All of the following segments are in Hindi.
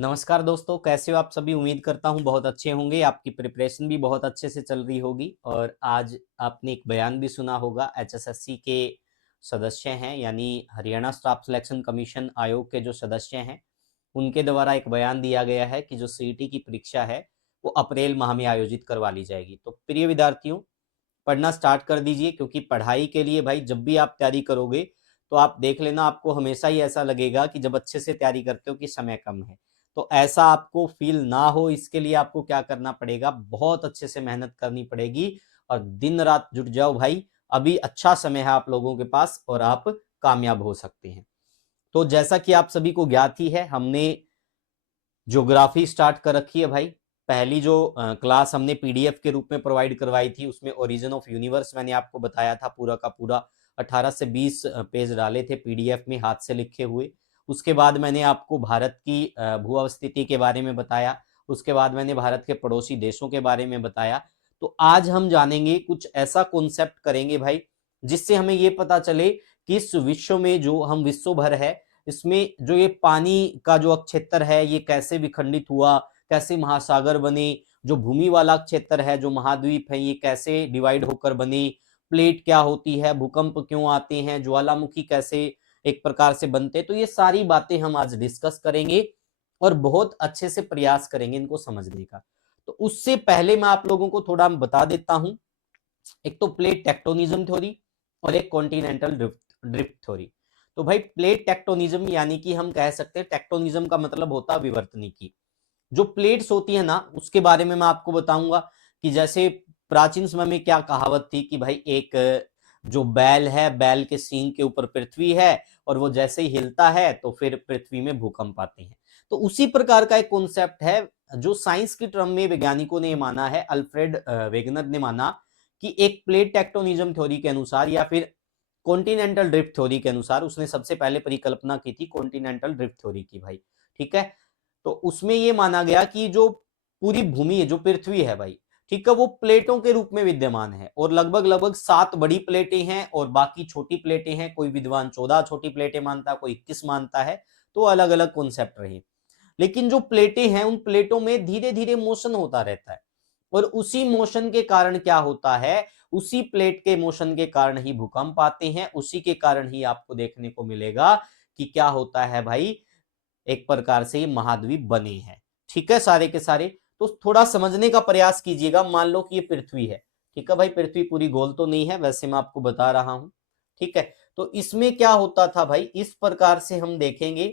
नमस्कार दोस्तों, कैसे हो आप सभी। उम्मीद करता हूँ बहुत अच्छे होंगे। आपकी प्रिपरेशन भी बहुत अच्छे से चल रही होगी। और आज आपने एक बयान भी सुना होगा। एचएसएससी के सदस्य हैं, यानी हरियाणा स्टाफ सिलेक्शन कमीशन आयोग के जो सदस्य हैं, उनके द्वारा एक बयान दिया गया है कि जो सीईटी की परीक्षा है वो अप्रैल माह में आयोजित करवा ली जाएगी। तो प्रिय विद्यार्थियों, पढ़ना स्टार्ट कर दीजिए, क्योंकि पढ़ाई के लिए भाई जब भी आप तैयारी करोगे तो आप देख लेना, आपको हमेशा ही ऐसा लगेगा कि जब अच्छे से तैयारी करते हो कि समय कम है। तो ऐसा आपको फील ना हो, इसके लिए आपको क्या करना पड़ेगा, बहुत अच्छे से मेहनत करनी पड़ेगी और दिन रात जुट जाओ भाई। अभी अच्छा समय है आप लोगों के पास और आप कामयाब हो सकते हैं। तो जैसा कि आप सभी को ज्ञात ही है, हमने ज्योग्राफी स्टार्ट कर रखी है भाई। पहली जो क्लास हमने पीडीएफ के रूप में प्रोवाइड करवाई थी, उसमें ओरिजिन ऑफ यूनिवर्स मैंने आपको बताया था, पूरा का पूरा 18 से 20 पेज डाले थे पीडीएफ में हाथ से लिखे हुए। उसके बाद मैंने आपको भारत की भू अवस्थिति के बारे में बताया। उसके बाद मैंने भारत के पड़ोसी देशों के बारे में बताया। तो आज हम जानेंगे, कुछ ऐसा कॉन्सेप्ट करेंगे भाई जिससे हमें ये पता चले कि इस विश्व में जो हम विश्व भर है, इसमें जो ये पानी का जो क्षेत्र है ये कैसे विखंडित हुआ, कैसे महासागर बने, जो भूमि वाला क्षेत्र है, जो महाद्वीप है, ये कैसे डिवाइड होकर बने, प्लेट क्या होती है, भूकंप क्यों आते हैं, ज्वालामुखी कैसे एक प्रकार से बनते। तो ये सारी बातें हम आज डिस्कस करेंगे और बहुत अच्छे से प्रयास करेंगे इनको समझने का। तो उससे पहले मैं आप लोगों को थोड़ा बता देता हूं, एक तो प्लेट टेक्टोनिज्म थ्योरी और एक कॉन्टिनेंटल ड्रिफ्ट ड्रिफ्ट थ्योरी। तो भाई प्लेट टेक्टोनिज्म यानी कि हम कह सकते हैं, टेक्टोनिज्म का मतलब होता है विवर्तनिकी। जो प्लेट्स होती है ना, उसके बारे में मैं आपको बताऊंगा कि जैसे प्राचीन समय में क्या कहावत थी कि भाई एक जो बैल है, बैल के सींग के ऊपर पृथ्वी है और वो जैसे ही हिलता है तो फिर पृथ्वी में भूकंप आते हैं। तो उसी प्रकार का एक कॉन्सेप्ट है जो साइंस की टर्म में वैज्ञानिकों ने माना है, अल्फ्रेड वेगनर ने माना कि एक प्लेट टेक्टोनिज्म थ्योरी के अनुसार या फिर कॉन्टिनेंटल ड्रिफ्ट थ्योरी के अनुसार, उसने सबसे पहले परिकल्पना की थी कॉन्टिनेंटल ड्रिफ्ट थ्योरी की भाई। ठीक है। तो उसमें ये माना गया कि जो पूरी भूमि है, जो पृथ्वी है भाई, ठीक है, वो प्लेटों के रूप में विद्यमान है और लगभग लगभग 7 बड़ी प्लेटें हैं और बाकी छोटी प्लेटें हैं। कोई विद्वान 14 छोटी प्लेटें मानता है, कोई 21 मानता है। तो अलग अलग कॉन्सेप्ट रहे, लेकिन जो प्लेटें हैं उन प्लेटों में धीरे धीरे मोशन होता रहता है और उसी मोशन के कारण क्या होता है, उसी प्लेट के मोशन के कारण ही भूकंप आते हैं। उसी के कारण ही आपको देखने को मिलेगा कि क्या होता है भाई, एक प्रकार से ये महाद्वीप बने हैं। ठीक है, सारे के सारे। तो थोड़ा समझने का प्रयास कीजिएगा। मान लो कि ये पृथ्वी है, ठीक है भाई, पृथ्वी पूरी गोल तो नहीं है, वैसे मैं आपको बता रहा हूं। ठीक है। तो इसमें क्या होता था भाई, इस प्रकार से हम देखेंगे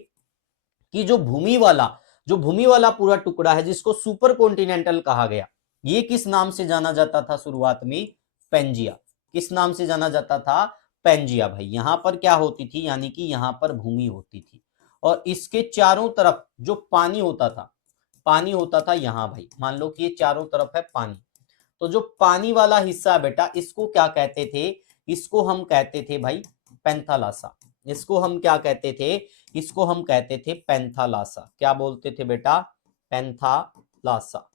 कि जो भूमि वाला पूरा टुकड़ा है, जिसको सुपर कॉन्टिनेंटल कहा गया, ये किस नाम से जाना जाता था शुरुआत में? पेंजिया। किस नाम से जाना जाता था? पेंजिया भाई। यहां पर क्या होती थी, यानी कि यहां पर भूमि होती थी और इसके चारों तरफ जो पानी होता था यहां भाई। मान लो कि ये चारों तरफ है पानी। तो जो पानी वाला हिस्सा है बेटा, इसको क्या कहते थे? इसको हम कहते थे भाई पेंथालासा। इसको हम क्या कहते थे? इसको हम कहते थे पेंथालासा। क्या बोलते थे बेटा? पेंथालासा।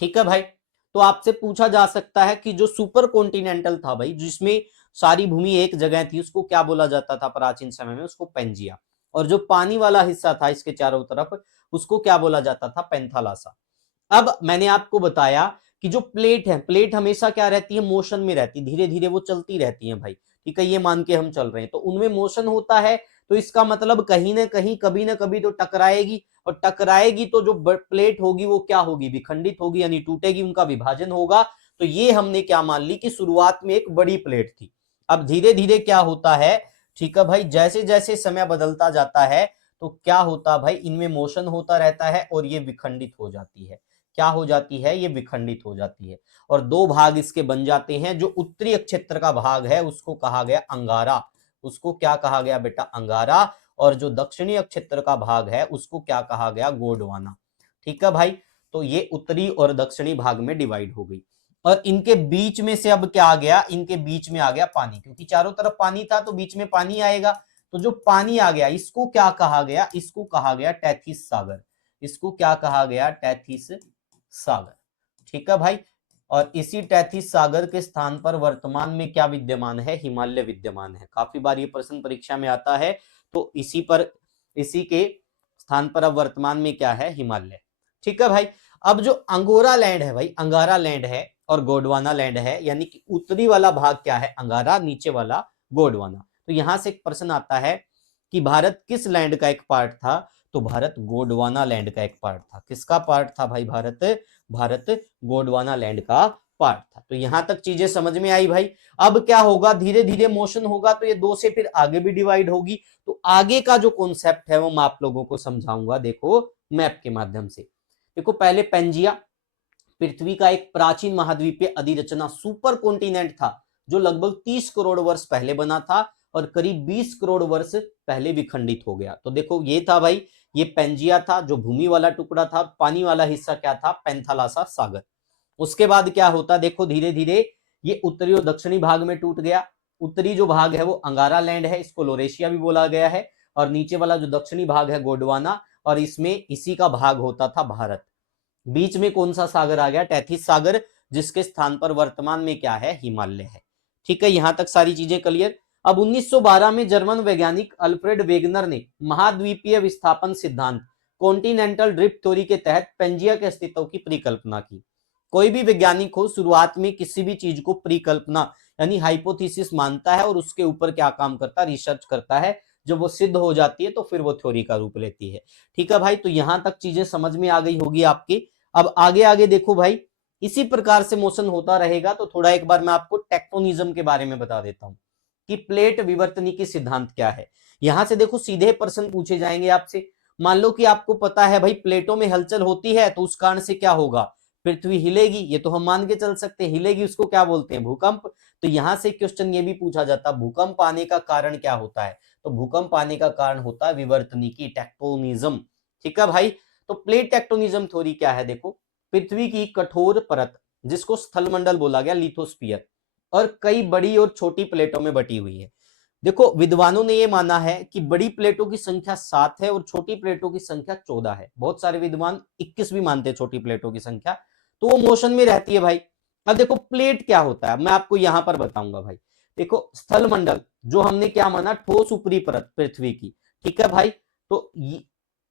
ठीक है भाई। तो आपसे पूछा जा सकता है कि जो सुपर कॉन्टिनेंटल था भाई, जिसमें सारी भूमि एक जगह थी, उसको क्या बोला जाता था प्राचीन समय में? उसको पेंजिया। और जो पानी वाला हिस्सा था इसके चारों तरफ, उसको क्या बोला जाता था? पेंथालासा। अब मैंने आपको बताया कि जो प्लेट है, प्लेट हमेशा क्या रहती है? मोशन में रहती है, धीरे धीरे वो चलती रहती है भाई। ठीक है, ये मान के हम चल रहे हैं। तो उनमें मोशन होता है, तो इसका मतलब कहीं ना कहीं, कभी ना कभी तो टकराएगी। और टकराएगी तो जो प्लेट होगी वो क्या होगी? विखंडित होगी, यानी टूटेगी, उनका विभाजन होगा। तो ये हमने क्या मान ली कि शुरुआत में एक बड़ी प्लेट थी। अब धीरे धीरे क्या होता है, ठीक है भाई, जैसे जैसे समय बदलता जाता है तो क्या होता भाई, इनमें मोशन होता रहता है और ये विखंडित हो जाती है। क्या हो जाती है? ये विखंडित हो जाती है और दो भाग इसके बन जाते हैं। जो उत्तरी क्षेत्र का भाग है उसको कहा गया अंगारा। उसको क्या कहा गया बेटा? अंगारा। और जो दक्षिणी क्षेत्र का भाग है उसको क्या कहा गया? गोंडवाना। ठीक है भाई। तो ये उत्तरी और दक्षिणी भाग में डिवाइड हो गई और इनके बीच में से अब क्या आ गया? इनके बीच में आ गया पानी, क्योंकि चारों तरफ पानी था तो बीच में पानी आएगा। तो जो पानी आ गया, इसको क्या कहा गया? इसको कहा गया टैथिस सागर। इसको क्या कहा गया? टैथिस सागर। ठीक है भाई। और इसी टैथिस सागर के स्थान पर वर्तमान में क्या विद्यमान है? हिमालय विद्यमान है। काफी बार ये प्रश्न परीक्षा में आता है। तो इसी के स्थान पर अब वर्तमान में क्या है, हिमालय। ठीक है भाई। अब जो अंगोरा लैंड है भाई, अंगारा लैंड है और गोंडवाना लैंड है, यानी कि उत्तरी वाला भाग क्या है, अंगारा, नीचे वाला गोंडवाना। तो यहां से एक प्रश्न आता है कि भारत किस लैंड का एक पार्ट था, तो भारत गोंडवाना लैंड का एक पार्ट था। किसका पार्ट था भाई, भारत गोंडवाना लैंड का पार्ट था। तो यहां तक चीजें समझ में आई भाई। अब क्या होगा, धीरे धीरे मोशन होगा तो ये दो से फिर आगे भी डिवाइड होगी। तो आगे का जो कॉन्सेप्ट है वो मैं आप लोगों को समझाऊंगा, देखो मैप के माध्यम से। देखो पहले पेंजिया पृथ्वी का एक प्राचीन महाद्वीपीय अधिरचना सुपर कॉन्टिनेंट था, जो लगभग 30 करोड़ वर्ष पहले बना था और करीब 20 करोड़ वर्ष पहले विखंडित हो गया। तो देखो ये था भाई, ये पेंजिया था जो भूमि वाला टुकड़ा था, पानी वाला हिस्सा क्या था, पैंथालासा सागर। उसके बाद क्या होता, देखो धीरे धीरे ये उत्तरी और दक्षिणी भाग में टूट गया। उत्तरी जो भाग है वो अंगारा लैंड है, इसको लोरेशिया भी बोला गया है, और नीचे वाला जो दक्षिणी भाग है गोंडवाना, और इसमें इसी का भाग होता था भारत। बीच में कौन सा सागर आ गया, टैथिस सागर, जिसके स्थान पर वर्तमान में क्या है, हिमालय है। ठीक है, यहां तक सारी चीजें क्लियर। अब 1912 में जर्मन वैज्ञानिक अल्फ्रेड वेगनर ने महाद्वीपीय विस्थापन सिद्धांत कॉन्टिनेंटल ड्रिफ्ट थ्योरी के तहत पेंजिया के अस्तित्व की परिकल्पना की। कोई भी वैज्ञानिक हो शुरुआत में किसी भी चीज को परिकल्पना यानी हाइपोथेसिस मानता है और उसके ऊपर क्या काम करता है, रिसर्च करता है। जब वो सिद्ध हो जाती है तो फिर वो थ्योरी का रूप लेती है। ठीक है भाई, तो यहां तक चीजें समझ में आ गई होगी आपकी। अब आगे आगे देखो भाई, इसी प्रकार से मोशन होता रहेगा। तो थोड़ा एक बार मैं आपको टेक्टोनिज्म के बारे में बता देता हूं कि प्लेट विवर्तनिकी सिद्धांत क्या है। यहां से देखो सीधे प्रश्न पूछे जाएंगे आपसे। मान लो कि आपको पता है भाई प्लेटों में हलचल होती है तो उस कारण से क्या होगा, पृथ्वी हिलेगी, ये तो हम मान के चल सकते हैं, हिलेगी उसको क्या बोलते हैं, भूकंप। तो यहां से क्वेश्चन ये भी पूछा जाता, भूकंप आने का कारण क्या होता है, तो भूकंप आने का कारण होता है विवर्तनिकी, टेक्टोनिज्म। ठीक है भाई। तो प्लेट टेक्टोनिज्म थ्योरी क्या है, देखो पृथ्वी की कठोर परत जिसको स्थलमंडल बोला गया, लिथोस्फीयर, और कई बड़ी और छोटी प्लेटों में बटी हुई है। देखो विद्वानों ने यह माना है कि बड़ी प्लेटों की संख्या 7 है और छोटी प्लेटों की संख्या 14 है। बहुत सारे विद्वान 21 भी मानते हैं छोटी प्लेटों की संख्या। तो वो मोशन में रहती है भाई। अब देखो प्लेट क्या होता है, मैं आपको यहां पर बताऊंगा भाई। देखो स्थलमंडल जो हमने क्या माना, ठोस ऊपरी परत पृथ्वी की। ठीक है भाई। तो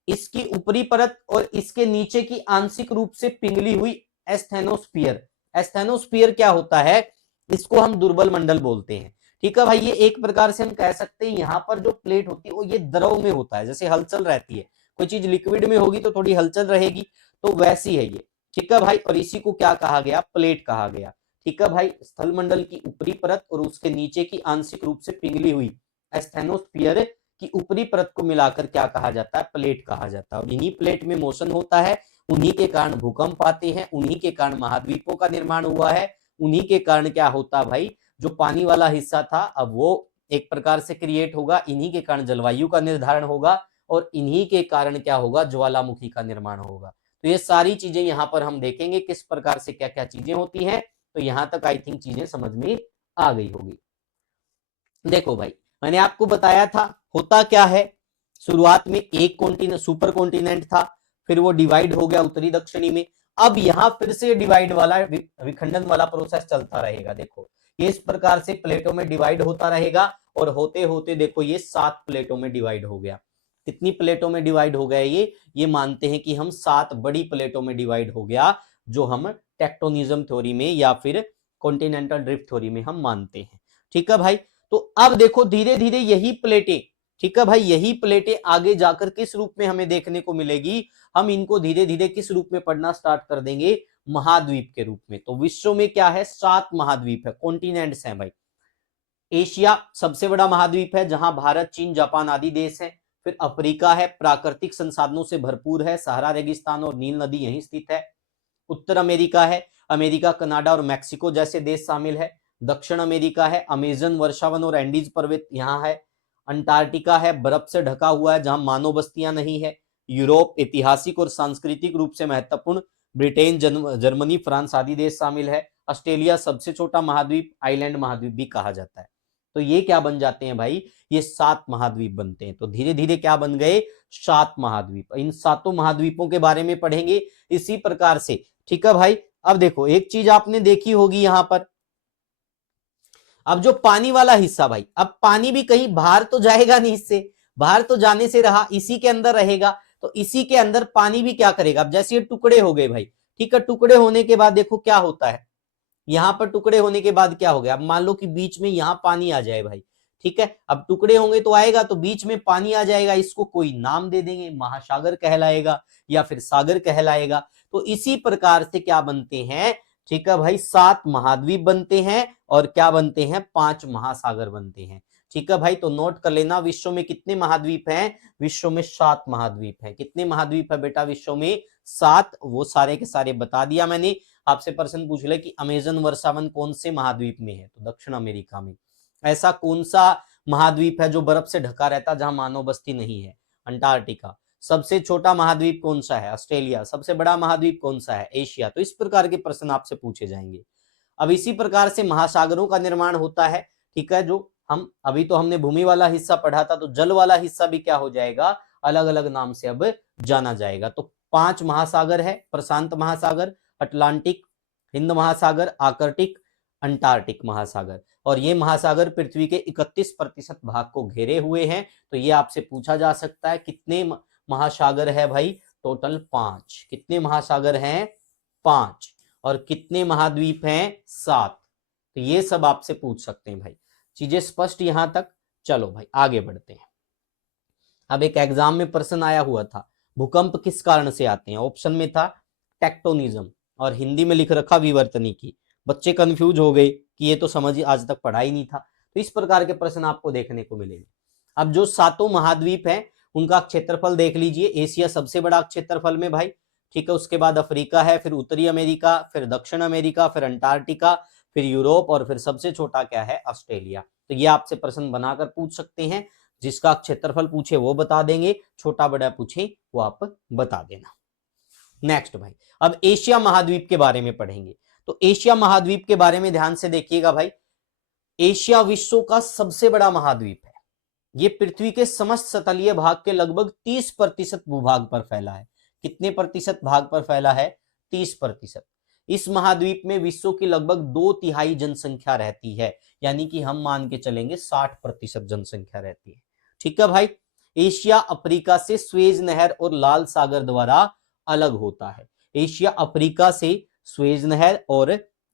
इसकी ऊपरी परत और इसके नीचे की आंशिक रूप से पिघली हुई एस्थेनोस्फीयर। एस्थेनोस्फीयर क्या होता है, इसको हम दुर्बल मंडल बोलते हैं। ठीक है भाई, ये एक प्रकार से हम कह सकते हैं यहां पर जो प्लेट होती है वो ये द्रव में होता है, जैसे हलचल रहती है, कोई चीज लिक्विड में होगी तो थोड़ी हलचल रहेगी, तो वैसी है ये। ठीक है भाई, और इसी को क्या कहा गया, प्लेट कहा गया। ठीक है भाई, स्थलमंडल की ऊपरी परत और उसके नीचे की आंशिक रूप से पिघली हुई एस्थेनोस्फीयर की ऊपरी परत को मिलाकर क्या कहा जाता है, प्लेट कहा जाता है। और इन्हीं प्लेट में मोशन होता है, उन्हीं के कारण भूकंप आते हैं, उन्हीं के कारण महाद्वीपों का निर्माण हुआ है, उन्हीं के कारण क्या होता भाई, जो पानी वाला हिस्सा था अब वो एक प्रकार से क्रिएट होगा, इन्हीं के कारण जलवायु का निर्धारण होगा, और इन्हीं के कारण क्या होगा, ज्वालामुखी का निर्माण होगा। तो ये सारी चीजें यहां पर हम देखेंगे किस प्रकार से क्या क्या चीजें होती हैं। तो यहां तक आई थिंक चीजें समझ में आ गई होगी। देखो भाई, मैंने आपको बताया था होता क्या है, शुरुआत में एक कॉन्टिनेंट सुपर कॉन्टिनेंट था, फिर वो डिवाइड हो गया उत्तरी दक्षिणी में। अब यहां फिर से डिवाइड वाला विखंडन वाला प्रोसेस चलता रहेगा। देखो ये इस प्रकार से प्लेटों में डिवाइड होता रहेगा, और होते होते देखो ये 7 प्लेटों में डिवाइड हो गया। कितनी प्लेटों में डिवाइड हो गया, ये मानते हैं कि हम 7 बड़ी प्लेटों में डिवाइड हो गया, जो हम टेक्टोनिज्म थ्योरी में या फिर कॉन्टिनेंटल ड्रिफ्ट थ्योरी में हम मानते हैं। ठीक है भाई। तो अब देखो धीरे धीरे यही प्लेटें, ठीक है भाई, यही प्लेटें आगे जाकर किस रूप में हमें देखने को मिलेगी, हम इनको धीरे धीरे किस रूप में पढ़ना स्टार्ट कर देंगे, महाद्वीप के रूप में। तो विश्व में क्या है, 7 महाद्वीप है, कॉन्टिनेंट्स हैं भाई। एशिया सबसे बड़ा महाद्वीप है, जहां भारत, चीन, जापान आदि देश हैं। फिर अफ्रीका है, प्राकृतिक संसाधनों से भरपूर है, सहारा रेगिस्तान और नील नदी यहीं स्थित है। उत्तर अमेरिका है, अमेरिका, कनाडा और मैक्सिको जैसे देश शामिल है। दक्षिण अमेरिका है, अमेजन वर्षावन और एंडीज पर्वत यहाँ है। अंटार्कटिका है, बर्फ से ढका हुआ है, जहां मानव बस्तियां नहीं है। यूरोप ऐतिहासिक और सांस्कृतिक रूप से महत्वपूर्ण, ब्रिटेन, जर्मनी, फ्रांस आदि देश शामिल है। ऑस्ट्रेलिया सबसे छोटा महाद्वीप, आइलैंड महाद्वीप भी कहा जाता है। तो ये क्या बन जाते हैं भाई, ये 7 महाद्वीप बनते हैं। तो धीरे धीरे क्या बन गए, 7 महाद्वीप। इन 7 महाद्वीपों के बारे में पढ़ेंगे इसी प्रकार से। ठीक है भाई। अब देखो एक चीज आपने देखी होगी यहां पर, अब जो पानी वाला हिस्सा भाई, अब पानी भी कहीं बाहर तो जाएगा नहीं, इससे बाहर तो जाने से रहा, इसी के अंदर रहेगा। तो इसी के अंदर पानी भी क्या करेगा, अब जैसे ये टुकड़े हो गए भाई, ठीक है, टुकड़े होने के बाद देखो क्या होता है, यहां पर टुकड़े होने के बाद क्या हो गया, अब मान लो कि बीच में यहां पानी आ जाए भाई, ठीक है, अब टुकड़े होंगे तो आएगा, तो बीच में पानी आ जाएगा, इसको कोई नाम दे देंगे, महासागर कहलाएगा या फिर सागर कहलाएगा। तो इसी प्रकार से क्या बनते हैं, ठीक है भाई, 7 महाद्वीप बनते हैं और क्या बनते हैं, 5 महासागर बनते हैं। ठीक है भाई, तो नोट कर लेना, विश्व में कितने महाद्वीप हैं, विश्व में 7 महाद्वीप हैं। कितने महाद्वीप है बेटा विश्व में, 7, वो सारे के सारे बता दिया मैंने। आपसे प्रश्न पूछ ले कि अमेजन वर्षावन कौन से महाद्वीप में है, तो दक्षिण अमेरिका में। ऐसा कौन सा महाद्वीप है जो बर्फ से ढका रहता, जहां मानव बस्ती नहीं है, अंटार्कटिका। सबसे छोटा महाद्वीप कौन सा है, ऑस्ट्रेलिया। सबसे बड़ा महाद्वीप कौन सा है, एशिया। तो इस प्रकार के प्रश्न आपसे पूछे जाएंगे। अब इसी प्रकार से महासागरों का निर्माण होता है, ठीक है, जो हम अभी तो हमने भूमि वाला हिस्सा पढ़ा था, तो जल वाला हिस्सा भी क्या हो जाएगा, अलग अलग नाम से अब जाना जाएगा। तो 5 महासागर है, प्रशांत महासागर, अटलांटिक, हिंद महासागर, आर्कटिक, अंटार्कटिक महासागर। और ये महासागर पृथ्वी के 31% भाग को घेरे हुए हैं। तो ये आपसे पूछा जा सकता है कितने महासागर है भाई, टोटल 5। कितने महासागर हैं, 5। और कितने महाद्वीप हैं, 7। तो ये सब आपसे पूछ सकते हैं भाई। चीजें स्पष्ट यहां तक। चलो भाई आगे बढ़ते हैं। अब एक एग्जाम में प्रश्न आया हुआ था, भूकंप किस कारण से आते हैं। ऑप्शन में था टेक्टोनिज्म और हिंदी में लिख रखा विवर्तनिकी। बच्चे कंफ्यूज हो गए कि ये तो समझ आज तक पढ़ा ही नहीं था। तो इस प्रकार के प्रश्न आपको देखने को मिलेंगे। अब जो 7 महाद्वीप हैं उनका क्षेत्रफल देख लीजिए। एशिया सबसे बड़ा क्षेत्रफल में भाई, ठीक है, उसके बाद अफ्रीका है, फिर उत्तरी अमेरिका, फिर दक्षिण अमेरिका, फिर अंटार्कटिका, फिर यूरोप, और फिर सबसे छोटा क्या है, ऑस्ट्रेलिया। तो ये आपसे प्रश्न बनाकर पूछ सकते हैं। जिसका क्षेत्रफल पूछे वो बता देंगे, छोटा बड़ा पूछे वो आप बता देना। नेक्स्ट भाई, अब एशिया महाद्वीप के बारे में पढ़ेंगे। तो एशिया महाद्वीप के बारे में ध्यान से देखिएगा भाई। एशिया विश्व का सबसे बड़ा महाद्वीप है। ये पृथ्वी के समस्त सतलीय भाग के लगभग 30% भूभाग पर फैला है। कितने प्रतिशत भाग पर फैला है, 30%। इस महाद्वीप में विश्व की लगभग 2/3 जनसंख्या रहती है, यानी कि हम मान के चलेंगे 60% जनसंख्या रहती है। ठीक है भाई। एशिया अफ्रीका से स्वेज नहर और लाल सागर द्वारा अलग होता है। एशिया अफ्रीका से स्वेज नहर और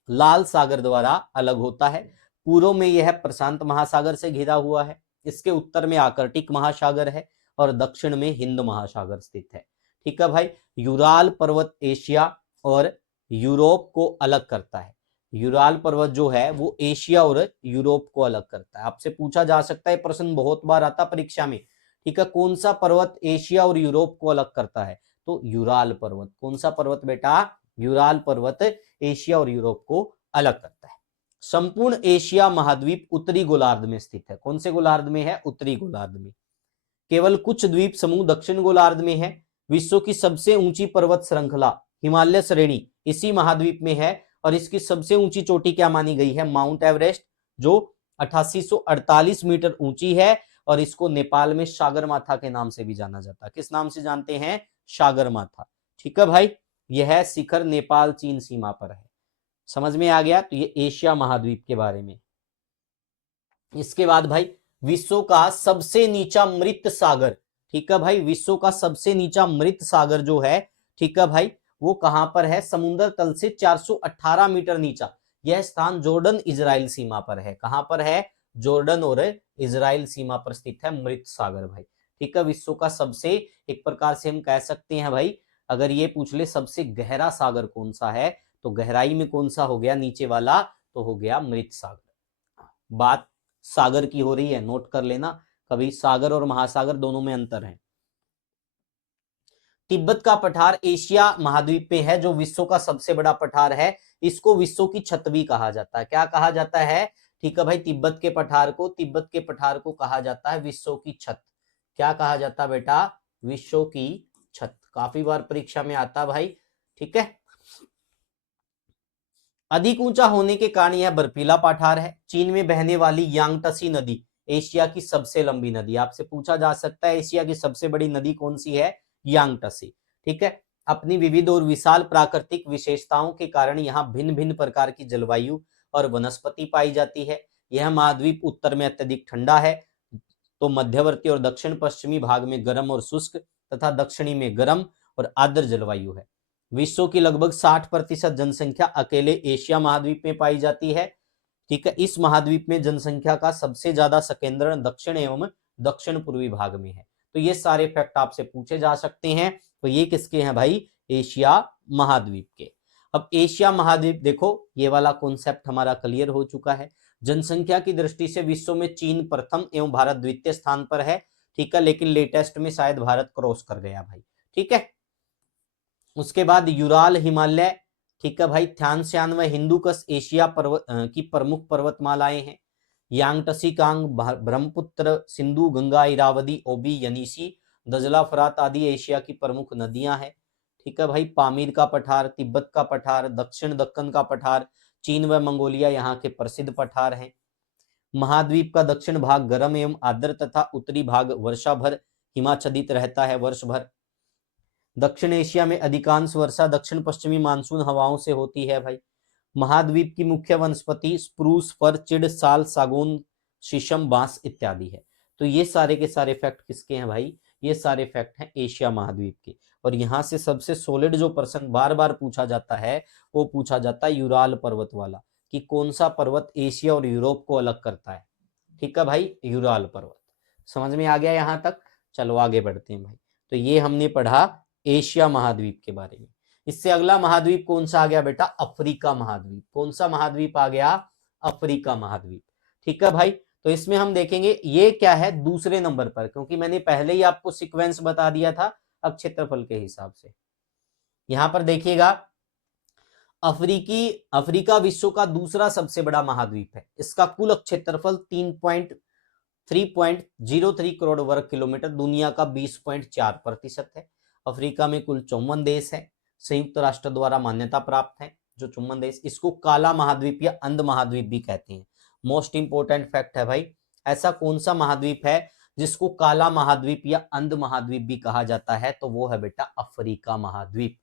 लाल सागर द्वारा अलग होता है। पूर्व में यह प्रशांत महासागर से घिरा हुआ है। इसके उत्तर में आर्कटिक महासागर है और दक्षिण में हिंद महासागर स्थित है। ठीक है भाई। यूराल पर्वत एशिया और यूरोप को अलग करता है। यूराल पर्वत जो है वो एशिया और यूरोप को अलग करता है। आपसे पूछा जा सकता है, प्रश्न बहुत बार आता परीक्षा में। ठीक है, कौन सा पर्वत एशिया और यूरोप को अलग करता है, तो यूराल पर्वत। कौन सा पर्वत बेटा, यूराल पर्वत एशिया और यूरोप को अलग करता है। संपूर्ण एशिया महाद्वीप उत्तरी गोलार्ध में स्थित है। कौन से गोलार्ध में है, उत्तरी गोलार्ध में। केवल कुछ द्वीप समूह दक्षिण गोलार्ध में है। विश्व की सबसे ऊंची पर्वत श्रृंखला हिमालय श्रेणी इसी महाद्वीप में है और इसकी सबसे ऊंची चोटी क्या मानी गई है, माउंट एवरेस्ट, जो 8848 मीटर ऊंची है और इसको नेपाल में सागरमाथा के नाम से भी जाना जाता है। किस नाम से जानते हैं, सागरमाथा। ठीक है भाई, यह शिखर नेपाल चीन सीमा पर है। समझ में आ गया। तो ये एशिया महाद्वीप के बारे में। इसके बाद भाई, विश्व का सबसे नीचा मृत सागर। ठीक है भाई, विश्व का सबसे नीचा मृत सागर जो है, ठीक है भाई, वो कहां पर है, समुद्र तल से 418 मीटर नीचा। यह स्थान जॉर्डन इजराइल सीमा पर है। कहां पर है, जॉर्डन और इजराइल सीमा पर स्थित है मृत सागर भाई। ठीक है, विश्व का सबसे, एक प्रकार से हम कह सकते हैं भाई, अगर ये पूछ ले सबसे गहरा सागर कौन सा है, तो गहराई में कौन सा हो गया, नीचे वाला, तो हो गया मृत सागर। बात सागर की हो रही है, नोट कर लेना। कभी सागर और महासागर दोनों में अंतर है। तिब्बत का पठार एशिया महाद्वीप में है, जो विश्व का सबसे बड़ा पठार है। इसको विश्व की छत भी कहा जाता है। क्या कहा जाता है, ठीक है भाई, तिब्बत के पठार को कहा जाता है विश्व की छत। क्या कहा जाता है बेटा, विश्व की छत। काफी बार परीक्षा में आता भाई। ठीक है, अधिक ऊंचा होने के कारण यह बर्फीला पठार है। चीन में बहने वाली यांगटसी नदी एशिया की सबसे लंबी नदी। आपसे पूछा जा सकता है एशिया की सबसे बड़ी नदी कौन सी है, यांगटसी। ठीक है, अपनी विविध और विशाल प्राकृतिक विशेषताओं के कारण यहाँ भिन्न भिन्न प्रकार की जलवायु और वनस्पति पाई जाती है। यह महाद्वीप उत्तर में अत्यधिक ठंडा है, तो मध्यवर्ती और दक्षिण पश्चिमी भाग में गर्म और शुष्क, तथा दक्षिणी में गर्म और आर्द्र जलवायु है। विश्व की लगभग 60% जनसंख्या अकेले एशिया महाद्वीप में पाई जाती है। ठीक है, इस महाद्वीप में जनसंख्या का सबसे ज्यादा संकेंद्रण दक्षिण एवं दक्षिण पूर्वी भाग में है। तो ये सारे फैक्ट आपसे पूछे जा सकते हैं। तो ये किसके हैं भाई? एशिया महाद्वीप के। अब एशिया महाद्वीप देखो, ये वाला कॉन्सेप्ट हमारा क्लियर हो चुका है। जनसंख्या की दृष्टि से विश्व में चीन प्रथम एवं भारत द्वितीय स्थान पर है। ठीक है, लेकिन लेटेस्ट में शायद भारत क्रॉस कर गया भाई। ठीक है, उसके बाद यूराल हिमालय, ठीक है भाई, थ्यांशान व हिंदुकश एशिया पर्वत की प्रमुख पर्वतमालाएं हैं। यांगटसी कांग, ब्रह्मपुत्र, सिंधु, गंगा, इरावदी, ओबी, यनीसी, दजला, फरात आदि एशिया की प्रमुख नदियां हैं। ठीक है भाई, पामीर का पठार, तिब्बत का पठार, दक्षिण दक्कन का पठार, चीन व मंगोलिया यहाँ के प्रसिद्ध पठार हैं। महाद्वीप का दक्षिण भाग गर्म एवं आर्द्र तथा उत्तरी भाग वर्षा भर हिमाच्छादित रहता है वर्ष भर। दक्षिण एशिया में अधिकांश वर्षा दक्षिण पश्चिमी मानसून हवाओं से होती है भाई। महाद्वीप की मुख्य वनस्पति स्प्रूस, फर, चिड़, साल, सागौन, शीशम, बांस इत्यादि है। तो ये सारे के सारे फैक्ट किसके हैं भाई? ये सारे फैक्ट हैं एशिया महाद्वीप के। और यहाँ से सबसे सॉलिड जो प्रश्न बार बार पूछा जाता है वो पूछा जाता है यूराल पर्वत वाला, कि कौन सा पर्वत एशिया और यूरोप को अलग करता है। ठीक है भाई, यूराल पर्वत। समझ में आ गया यहाँ तक? चलो आगे बढ़ते हैं भाई। तो ये हमने पढ़ा एशिया महाद्वीप के बारे में। इससे अगला महाद्वीप कौन सा आ गया बेटा? अफ्रीका महाद्वीप। कौन सा महाद्वीप आ गया? अफ्रीका महाद्वीप। ठीक है भाई, तो इसमें हम देखेंगे ये क्या है दूसरे नंबर पर, क्योंकि मैंने पहले ही आपको सीक्वेंस बता दिया था अब क्षेत्रफल के हिसाब से। यहां पर देखिएगा, अफ्रीका विश्व का दूसरा सबसे बड़ा महाद्वीप है। इसका कुल क्षेत्रफल 3.03 करोड़ वर्ग किलोमीटर, दुनिया का 20.4% है। अफ्रीका में कुल 54 देश है, संयुक्त राष्ट्र द्वारा मान्यता प्राप्त है जो 54 देश। इसको काला महाद्वीप या अंध महाद्वीप भी कहते हैं। मोस्ट इंपोर्टेंट फैक्ट है भाई, ऐसा कौन सा महाद्वीप है जिसको काला महाद्वीप या अंध महाद्वीप भी कहा जाता है? तो वो है बेटा अफ्रीका महाद्वीप।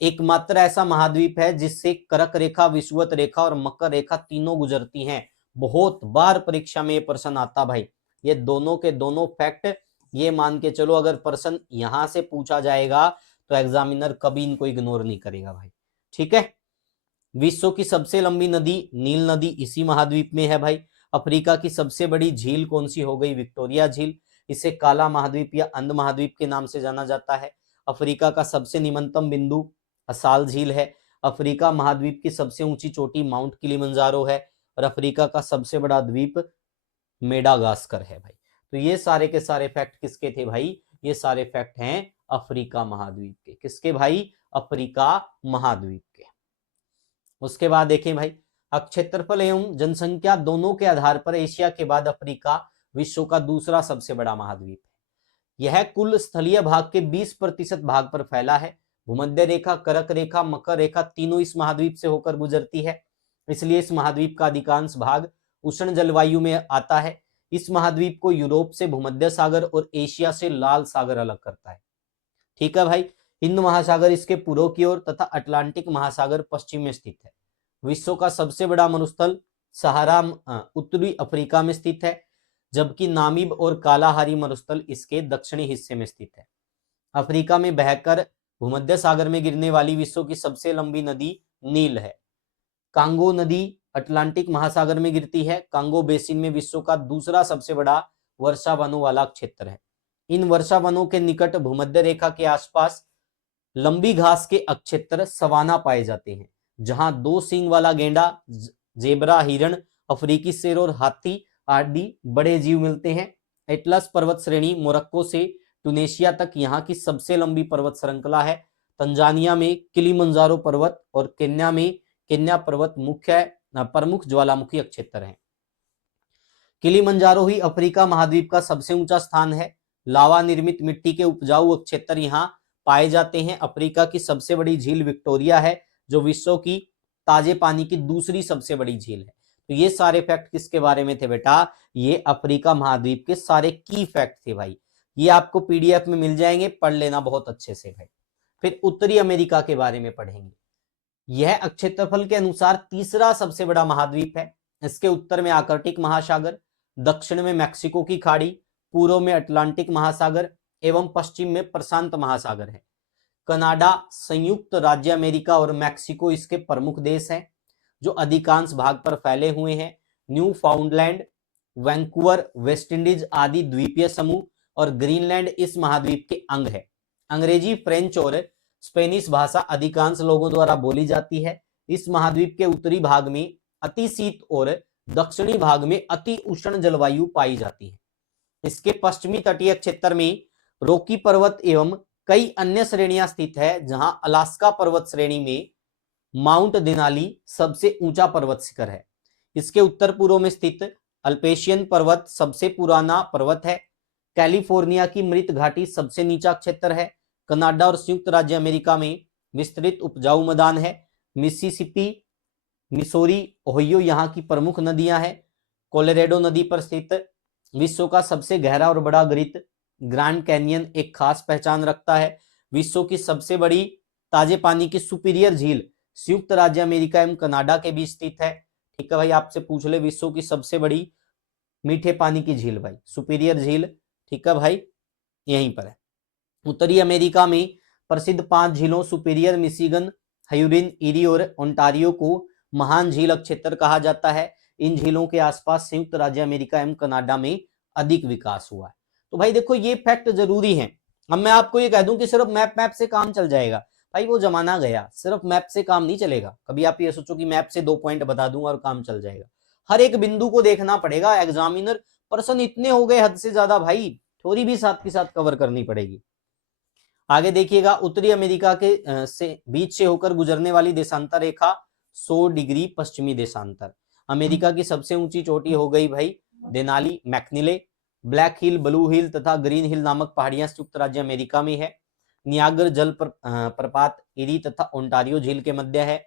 एकमात्र ऐसा महाद्वीप है जिससे कर्क रेखा, विषुवत रेखा और मकर रेखा तीनों गुजरती हैं। बहुत बार परीक्षा में ये प्रश्न आता भाई। ये दोनों के दोनों फैक्ट ये मान के चलो, अगर प्रश्न यहां से पूछा जाएगा तो एग्जामिनर कभी इनको इग्नोर नहीं करेगा भाई। ठीक है, विश्व की सबसे लंबी नदी नील नदी इसी महाद्वीप में है भाई। अफ्रीका की सबसे बड़ी झील कौन सी हो गई? विक्टोरिया झील। इसे काला महाद्वीप या अंध महाद्वीप के नाम से जाना जाता है। अफ्रीका का सबसे निम्नतम बिंदु असाल झील है। अफ्रीका महाद्वीप की सबसे ऊंची चोटी माउंट किलिमंजारो है। और अफ्रीका का सबसे बड़ा द्वीप मेडागास्कर है भाई। तो ये सारे के सारे फैक्ट किसके थे भाई? ये सारे फैक्ट हैं अफ्रीका महाद्वीप के। किसके भाई? अफ्रीका महाद्वीप के। उसके बाद देखें भाई, क्षेत्रफल एवं जनसंख्या दोनों के आधार पर एशिया के बाद अफ्रीका विश्व का दूसरा सबसे बड़ा महाद्वीप है। यह कुल स्थलीय भाग के 20% भाग पर फैला है। भूमध्य रेखा, कर्क रेखा, मकर रेखा तीनों इस महाद्वीप से होकर गुजरती है। इसलिए इस महाद्वीप का अधिकांश भाग उष्ण जलवायु में आता है। इस महाद्वीप को यूरोप से भूमध्य सागर और एशिया से लाल सागर अलग करता है। ठीक है भाई, हिंद महासागर इसके पूर्व की ओर तथा अटलांटिक महासागर पश्चिम में स्थित है। विश्व का सबसे बड़ा मरुस्थल सहारा उत्तरी अफ्रीका में स्थित है, जबकि नामीब और कालाहारी मरुस्थल इसके दक्षिणी हिस्से में स्थित है। अफ्रीका में बहकर भूमध्य सागर में गिरने वाली विश्व की सबसे लंबी नदी नील है। कांगो नदी अटलांटिक महासागर में गिरती है। कांगो बेसिन में विश्व का दूसरा सबसे बड़ा वर्षा वनों वाला क्षेत्र है। इन वर्षा वनों के निकट भूमध्य रेखा के आसपास लंबी घास के अक्षेत्र सवाना पाए जाते हैं, जहां 2 सींग वाला गेंडा, जेबरा, हिरण, अफ्रीकी शेर और हाथी आदि बड़े जीव मिलते हैं। एटलस पर्वत श्रेणी मोरक्को से टूनेशिया तक यहाँ की सबसे लंबी पर्वत श्रृंखला है। तंजानिया में किलिमंजारो पर्वत और केन्या में केन्या पर्वत प्रमुख ज्वालामुखी क्षेत्र हैं। किलिमंजारो ही अफ्रीका महाद्वीप का सबसे ऊंचा स्थान है। लावा निर्मित मिट्टी के उपजाऊ क्षेत्र यहाँ पाए जाते हैं। अफ्रीका की सबसे बड़ी झील विक्टोरिया है, जो विश्व की ताजे पानी की दूसरी सबसे बड़ी झील है। तो ये सारे फैक्ट किसके बारे में थे बेटा? ये अफ्रीका महाद्वीप के सारे की फैक्ट थे भाई। ये आपको पीडीएफ में मिल जाएंगे, पढ़ लेना बहुत अच्छे से भाई। फिर उत्तरी अमेरिका के बारे में पढ़ेंगे। यह क्षेत्रफल के अनुसार तीसरा सबसे बड़ा महाद्वीप है। इसके उत्तर में आर्कटिक महासागर, दक्षिण में मैक्सिको की खाड़ी, पूर्व में अटलांटिक महासागर, एवं पश्चिम में प्रशांत महासागर है। कनाडा, संयुक्त राज्य अमेरिका और मैक्सिको इसके प्रमुख देश हैं जो अधिकांश भाग पर फैले हुए हैं। न्यू फाउंडलैंड, वैंकूवर, वेस्ट इंडीज आदि द्वीपीय समूह और ग्रीनलैंड इस महाद्वीप के अंग है। अंग्रेजी, फ्रेंच और स्पेनिश भाषा अधिकांश लोगों द्वारा बोली जाती है। इस महाद्वीप के उत्तरी भाग में अति शीत और दक्षिणी भाग में अति उष्ण जलवायु पाई जाती है। इसके पश्चिमी तटीय क्षेत्र में रॉकी पर्वत एवं कई अन्य श्रेणियां स्थित है, जहां अलास्का पर्वत श्रेणी में माउंट देनाली सबसे ऊंचा पर्वत शिखर है। इसके उत्तर पूर्व में स्थित अल्पेशियन पर्वत सबसे पुराना पर्वत है। कैलिफोर्निया की मृत घाटी सबसे नीचा क्षेत्र है। कनाडा और संयुक्त राज्य अमेरिका में विस्तृत उपजाऊ मैदान है। मिसिसिपी, मिसोरी, ओहियो यहाँ की प्रमुख नदियां हैं। कोलोराडो नदी पर स्थित विश्व का सबसे गहरा और बड़ा गृत ग्रैंड कैनियन एक खास पहचान रखता है। विश्व की सबसे बड़ी ताजे पानी की सुपीरियर झील संयुक्त राज्य अमेरिका एवं कनाडा के बीच स्थित है। ठीक है भाई, आपसे पूछ ले विश्व की सबसे बड़ी मीठे पानी की झील भाई, सुपीरियर झील, ठीक है भाई, यहीं पर है। उत्तरी अमेरिका में प्रसिद्ध 5 झीलों सुपीरियर, मिशिगन, हयूरिन, इरी और ओंटारियो को महान झील क्षेत्र कहा जाता है। इन झीलों के आसपास संयुक्त राज्य अमेरिका एवं कनाडा में अधिक विकास हुआ है। तो भाई देखो ये फैक्ट जरूरी है। अब मैं आपको ये कह दूं कि सिर्फ मैप से काम चल जाएगा, भाई वो जमाना गया, सिर्फ मैप से काम नहीं चलेगा। कभी आप ये सोचो कि मैप से 2 पॉइंट बता दूंगा और काम चल जाएगा, हर एक बिंदु को देखना पड़ेगा। एग्जामिनर पर्सन इतने हो गए हद से ज्यादा भाई, थ्योरी भी साथ के साथ कवर करनी पड़ेगी। आगे देखिएगा, उत्तरी अमेरिका के से बीच से होकर गुजरने वाली देशांतर रेखा 100 डिग्री पश्चिमी देशांतर। अमेरिका की सबसे ऊंची चोटी हो गई भाई देनाली, मैकनिले। ब्लैक हिल, ब्लू हिल तथा ग्रीन हिल नामक पहाड़ियां संयुक्त राज्य अमेरिका में है। नियाग्रा जल प्रपात इरी तथा ओंटारियो झील के मध्य है।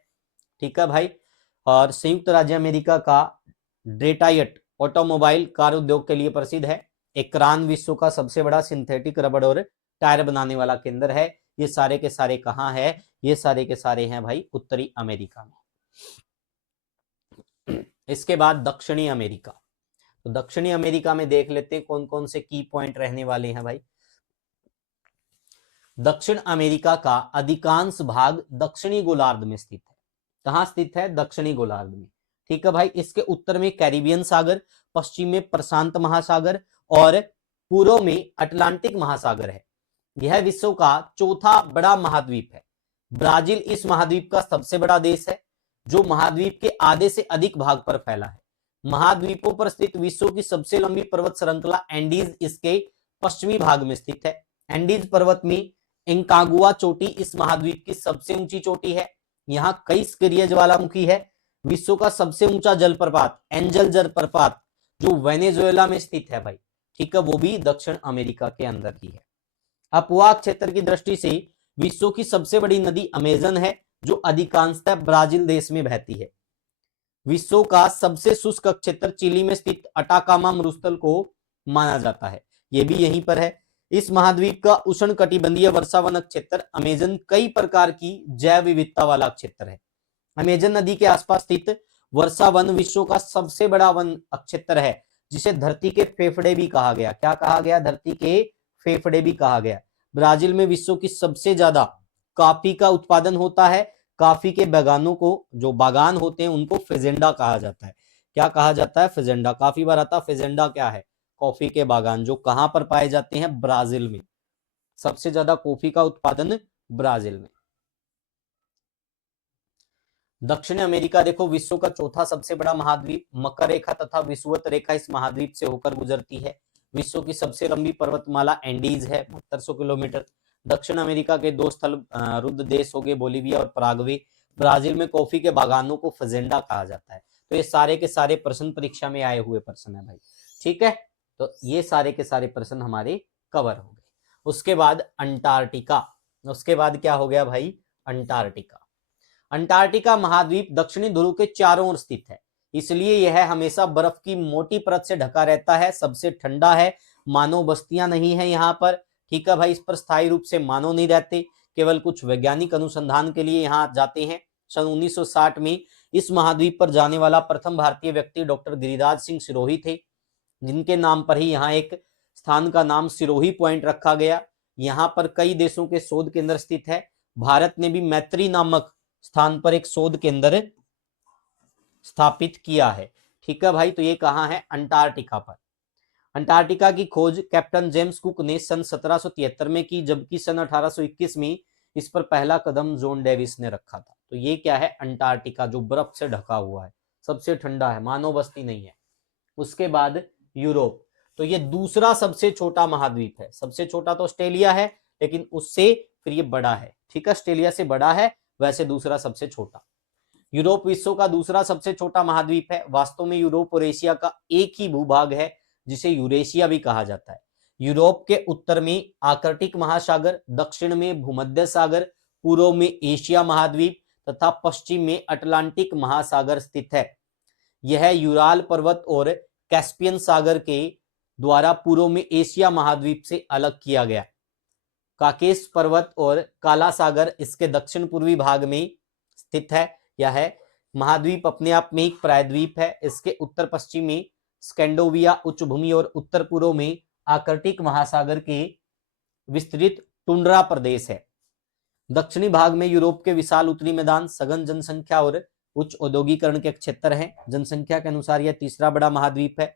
ठीक है भाई, और संयुक्त राज्य अमेरिका का डेट्रॉयट ऑटोमोबाइल कार उद्योग के लिए प्रसिद्ध है। एकरान विश्व का सबसे बड़ा सिंथेटिक रबड़ और टायर बनाने वाला केंद्र है। ये सारे के सारे कहाँ है? ये सारे के सारे हैं भाई उत्तरी अमेरिका में। इसके बाद दक्षिणी अमेरिका, तो दक्षिणी अमेरिका में देख लेते हैं कौन कौन से की पॉइंट रहने वाले हैं भाई। दक्षिण अमेरिका का अधिकांश भाग दक्षिणी गोलार्ध में स्थित है। कहां स्थित है? दक्षिणी गोलार्ध में। ठीक है भाई, इसके उत्तर में कैरिबियन सागर, पश्चिम में प्रशांत महासागर और पूर्व में अटलांटिक महासागर है। यह विश्व का चौथा बड़ा महाद्वीप है। ब्राजील इस महाद्वीप का सबसे बड़ा देश है, जो महाद्वीप के आधे से अधिक भाग पर फैला है। महाद्वीपों पर स्थित विश्व की सबसे लंबी पर्वत श्रृंखला एंडीज इसके पश्चिमी भाग में स्थित है। एंडीज पर्वत में इंकागुआ चोटी इस महाद्वीप की सबसे ऊंची चोटी है। यहाँ कई सक्रिय ज्वालामुखी है। विश्व का सबसे ऊंचा जलप्रपात एंजल जलप्रपात जो वेनेजुएला में स्थित है भाई, ठीक है, वो भी दक्षिण अमेरिका के अंदर ही है। अपवाह क्षेत्र की दृष्टि से विश्व की सबसे बड़ी नदी अमेजन है, जो अधिकांशतः ब्राजील देश में बहती है। विश्व का सबसे शुष्क क्षेत्र चिली में स्थित अटाकामा मरुस्थल को माना जाता है, ये भी यहीं पर है। इस महाद्वीप का उष्ण कटिबंधीय वर्षावन क्षेत्र अमेजन कई प्रकार की जैव विविधता वाला क्षेत्र है। अमेजन नदी के आसपास स्थित वर्षावन विश्व का सबसे बड़ा वन क्षेत्र है, जिसे धरती के फेफड़े भी कहा गया। क्या कहा गया? धरती के फेफड़े भी कहा गया। ब्राजील में विश्व की सबसे ज्यादा कॉफी का उत्पादन होता है। कॉफी के बागानों को, जो बागान होते हैं, उनको फेजेंडा कहा जाता है। क्या कहा जाता है? फेजेंडा। काफी बार आता है फेजेंडा क्या है? कॉफी के बागान, जो कहां पर पाए जाते हैं? ब्राजील में। सबसे ज्यादा कॉफी का उत्पादन ब्राजील में। दक्षिण अमेरिका देखो, विश्व का चौथा सबसे बड़ा महाद्वीप। मकर रेखा तथा विषुवत रेखा इस महाद्वीप से होकर गुजरती है। विश्व की सबसे लंबी पर्वतमाला एंडीज है, 7200 किलोमीटर। दक्षिण अमेरिका के 2 स्थल रुद्ध देश हो गए, बोलीविया और पराग्वे। ब्राजील में कॉफी के बागानों को फजेंडा कहा जाता है। तो ये सारे के सारे प्रश्न परीक्षा में आए हुए प्रश्न है भाई, ठीक है। तो ये सारे के सारे प्रश्न हमारे कवर हो गए। उसके बाद अंटार्कटिका, उसके बाद क्या हो गया भाई? अंटार्कटिका। अंटार्कटिका महाद्वीप दक्षिणी ध्रुव के चारों ओर स्थित है, इसलिए यह हमेशा बर्फ की मोटी परत से ढका रहता है। सबसे ठंडा है। मानव बस्तियां नहीं है यहाँ पर, ठीक है भाई। इस पर स्थायी रूप से मानव नहीं रहते, केवल कुछ वैज्ञानिक अनुसंधान के लिए यहाँ जाते हैं। सन 1960 में इस महाद्वीप पर जाने वाला प्रथम भारतीय व्यक्ति डॉक्टर गिरिराज सिंह सिरोही थे, जिनके नाम पर ही यहाँ एक स्थान का नाम सिरोही पॉइंट रखा गया। यहां पर कई देशों के शोध केंद्र स्थित है। भारत ने भी मैत्री नामक स्थान पर एक शोध केंद्र स्थापित किया है। ठीक है भाई, तो ये कहाँ है? अंटार्कटिका पर। अंटार्कटिका की खोज कैप्टन जेम्स कुक ने सन 1773 में की, जबकि सन 1821 में इस पर पहला कदम जॉन डेविस ने रखा था। तो ये क्या है? अंटार्कटिका, जो बर्फ से ढका हुआ है, सबसे ठंडा है, मानव बस्ती नहीं है। उसके बाद यूरोप, तो ये दूसरा सबसे छोटा महाद्वीप है। सबसे छोटा तो ऑस्ट्रेलिया है, लेकिन उससे फिर ये बड़ा है। ठीक है, ऑस्ट्रेलिया से बड़ा है, वैसे दूसरा सबसे छोटा। यूरोप विश्व का दूसरा सबसे छोटा महाद्वीप है। वास्तव में यूरोप और एशिया का एक ही भूभाग है, जिसे यूरेशिया भी कहा जाता है। यूरोप के उत्तर में आर्कटिक महासागर, दक्षिण में भूमध्य सागर, पूर्व में एशिया महाद्वीप तथा पश्चिम में अटलांटिक महासागर स्थित है। यह यूराल पर्वत और कैस्पियन सागर के द्वारा पूर्व में एशिया महाद्वीप से अलग किया गया। काकेश पर्वत और काला सागर इसके दक्षिण पूर्वी भाग में स्थित है। यह महाद्वीप अपने आप में एक प्रायद्वीप है। इसके उत्तर पश्चिम में स्कैंडोविया उच्च भूमि और उत्तर पूर्व में आर्कटिक महासागर के विस्तृत टुंड्रा प्रदेश है। दक्षिणी भाग में यूरोप के विशाल उत्तरी मैदान, सघन जनसंख्या और उच्च औद्योगिकरण के क्षेत्र हैं। जनसंख्या के अनुसार यह तीसरा बड़ा महाद्वीप है।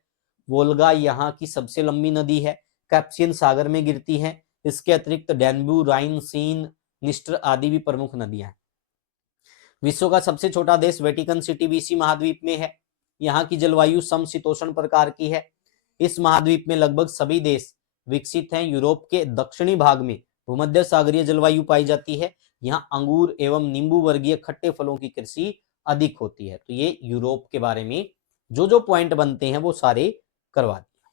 वोल्गा यहाँ की सबसे लंबी नदी है, कैस्पियन सागर में गिरती है। इसके अतिरिक्त डैन्यूब, राइन, सीन, निस्टर आदि भी प्रमुख नदियां हैं। विश्व का सबसे छोटा देश वेटिकन सिटी भी इसी महाद्वीप में है। यहाँ की जलवायु समशीतोष्ण प्रकार की है। इस महाद्वीप में लगभग सभी देश विकसित हैं। यूरोप के दक्षिणी भाग में भूमध्य सागरीय जलवायु पाई जाती है। यहाँ अंगूर एवं नींबू वर्गीय खट्टे फलों की कृषि अधिक होती है। तो ये यूरोप के बारे में जो जो पॉइंट बनते हैं वो सारे करवा दिया।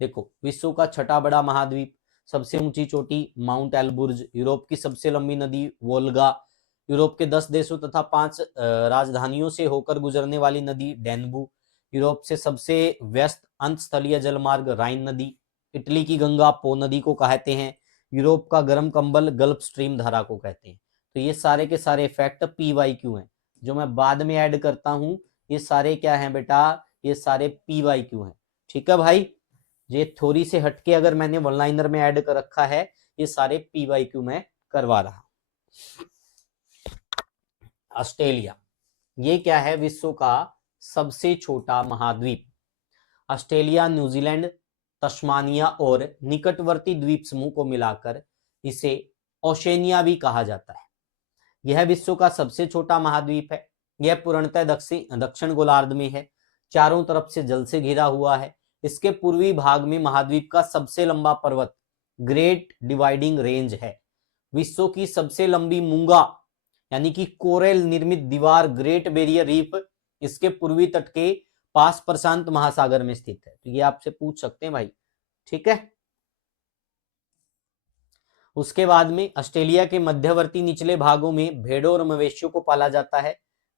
देखो, विश्व का छठा बड़ा महाद्वीप, सबसे ऊंची चोटी माउंट एल्बुर्ज, यूरोप की सबसे लंबी नदी वोल्गा, यूरोप के 10 देशों तथा 5 राजधानियों से होकर गुजरने वाली नदी डैन्यूब, यूरोप से सबसे व्यस्त अंतस्थलीय जलमार्ग राइन नदी, इटली की गंगा पो नदी को कहते हैं, यूरोप का गर्म कंबल गल्फ स्ट्रीम धारा को कहते हैं। तो ये सारे के सारे फैक्ट PYQ हैं, जो मैं बाद में ऐड करता हूं। ये सारे क्या हैं बेटा? ये सारे PYQ हैं। ठीक है भाई, ये थोड़ी से हटके अगर मैंने वन लाइनर में ऐड कर रखा है, ये सारे PYQ में करवा रहा। ऑस्ट्रेलिया, ये क्या है? विश्व का सबसे छोटा महाद्वीप। ऑस्ट्रेलिया, न्यूजीलैंड, तस्मानिया और निकटवर्ती द्वीप समूह को मिलाकर इसे ओशेनिया भी कहा जाता है। यह विश्व का सबसे छोटा महाद्वीप है। यह पूर्णतः दक्षिण गोलार्ध में है, चारों तरफ से जल से घिरा हुआ है। इसके पूर्वी भाग में महाद्वीप का सबसे लंबा पर्वत ग्रेट डिवाइडिंग रेंज है। विश्व की सबसे लंबी मूंगा यानी कि कोरल निर्मित दीवार ग्रेट बैरियर रीफ इसके पूर्वी तट के पास प्रशांत महासागर में स्थित है। तो ये आपसे पूछ सकते हैं भाई। ठीक है, उसके बाद में ऑस्ट्रेलिया के मध्यवर्ती निचले भागों में भेड़ों और मवेशियों को पाला जाता है।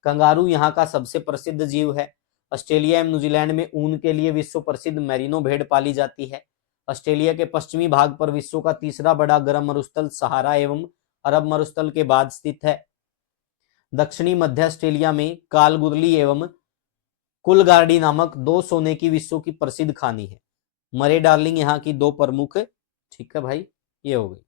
कंगारू यहाँ का सबसे प्रसिद्ध जीव है। ऑस्ट्रेलिया एवं न्यूजीलैंड में ऊन के लिए विश्व प्रसिद्ध मेरिनो भेड़ पाली जाती है। ऑस्ट्रेलिया के पश्चिमी भाग पर विश्व का तीसरा बड़ा गर्म मरुस्थल सहारा एवं अरब मरुस्थल के बाद स्थित है। दक्षिणी मध्य ऑस्ट्रेलिया में कालगुरली एवं कुलगार्डी नामक 2 सोने की विश्व की प्रसिद्ध खानी है। मरे डार्लिंग यहाँ की 2 प्रमुख। ठीक है भाई, ये हो गई।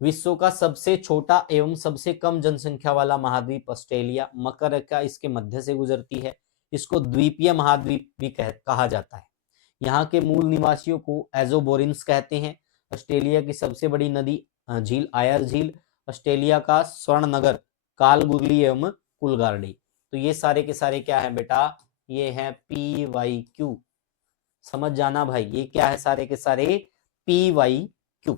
विश्व का सबसे छोटा एवं सबसे कम जनसंख्या वाला महाद्वीप ऑस्ट्रेलिया, मकर रेखा इसके मध्य से गुजरती है। इसको द्वीपीय महाद्वीप भी कहा जाता है। यहाँ के मूल निवासियों को एजोबोरिन्स कहते हैं। ऑस्ट्रेलिया की सबसे बड़ी नदी झील आयर झील, ऑस्ट्रेलिया का स्वर्ण नगर कालगुरली एवं कुलगार्डी। तो ये सारे के सारे क्या है बेटा? ये है PYQ। समझ जाना भाई, ये क्या है? सारे के सारे PYQ।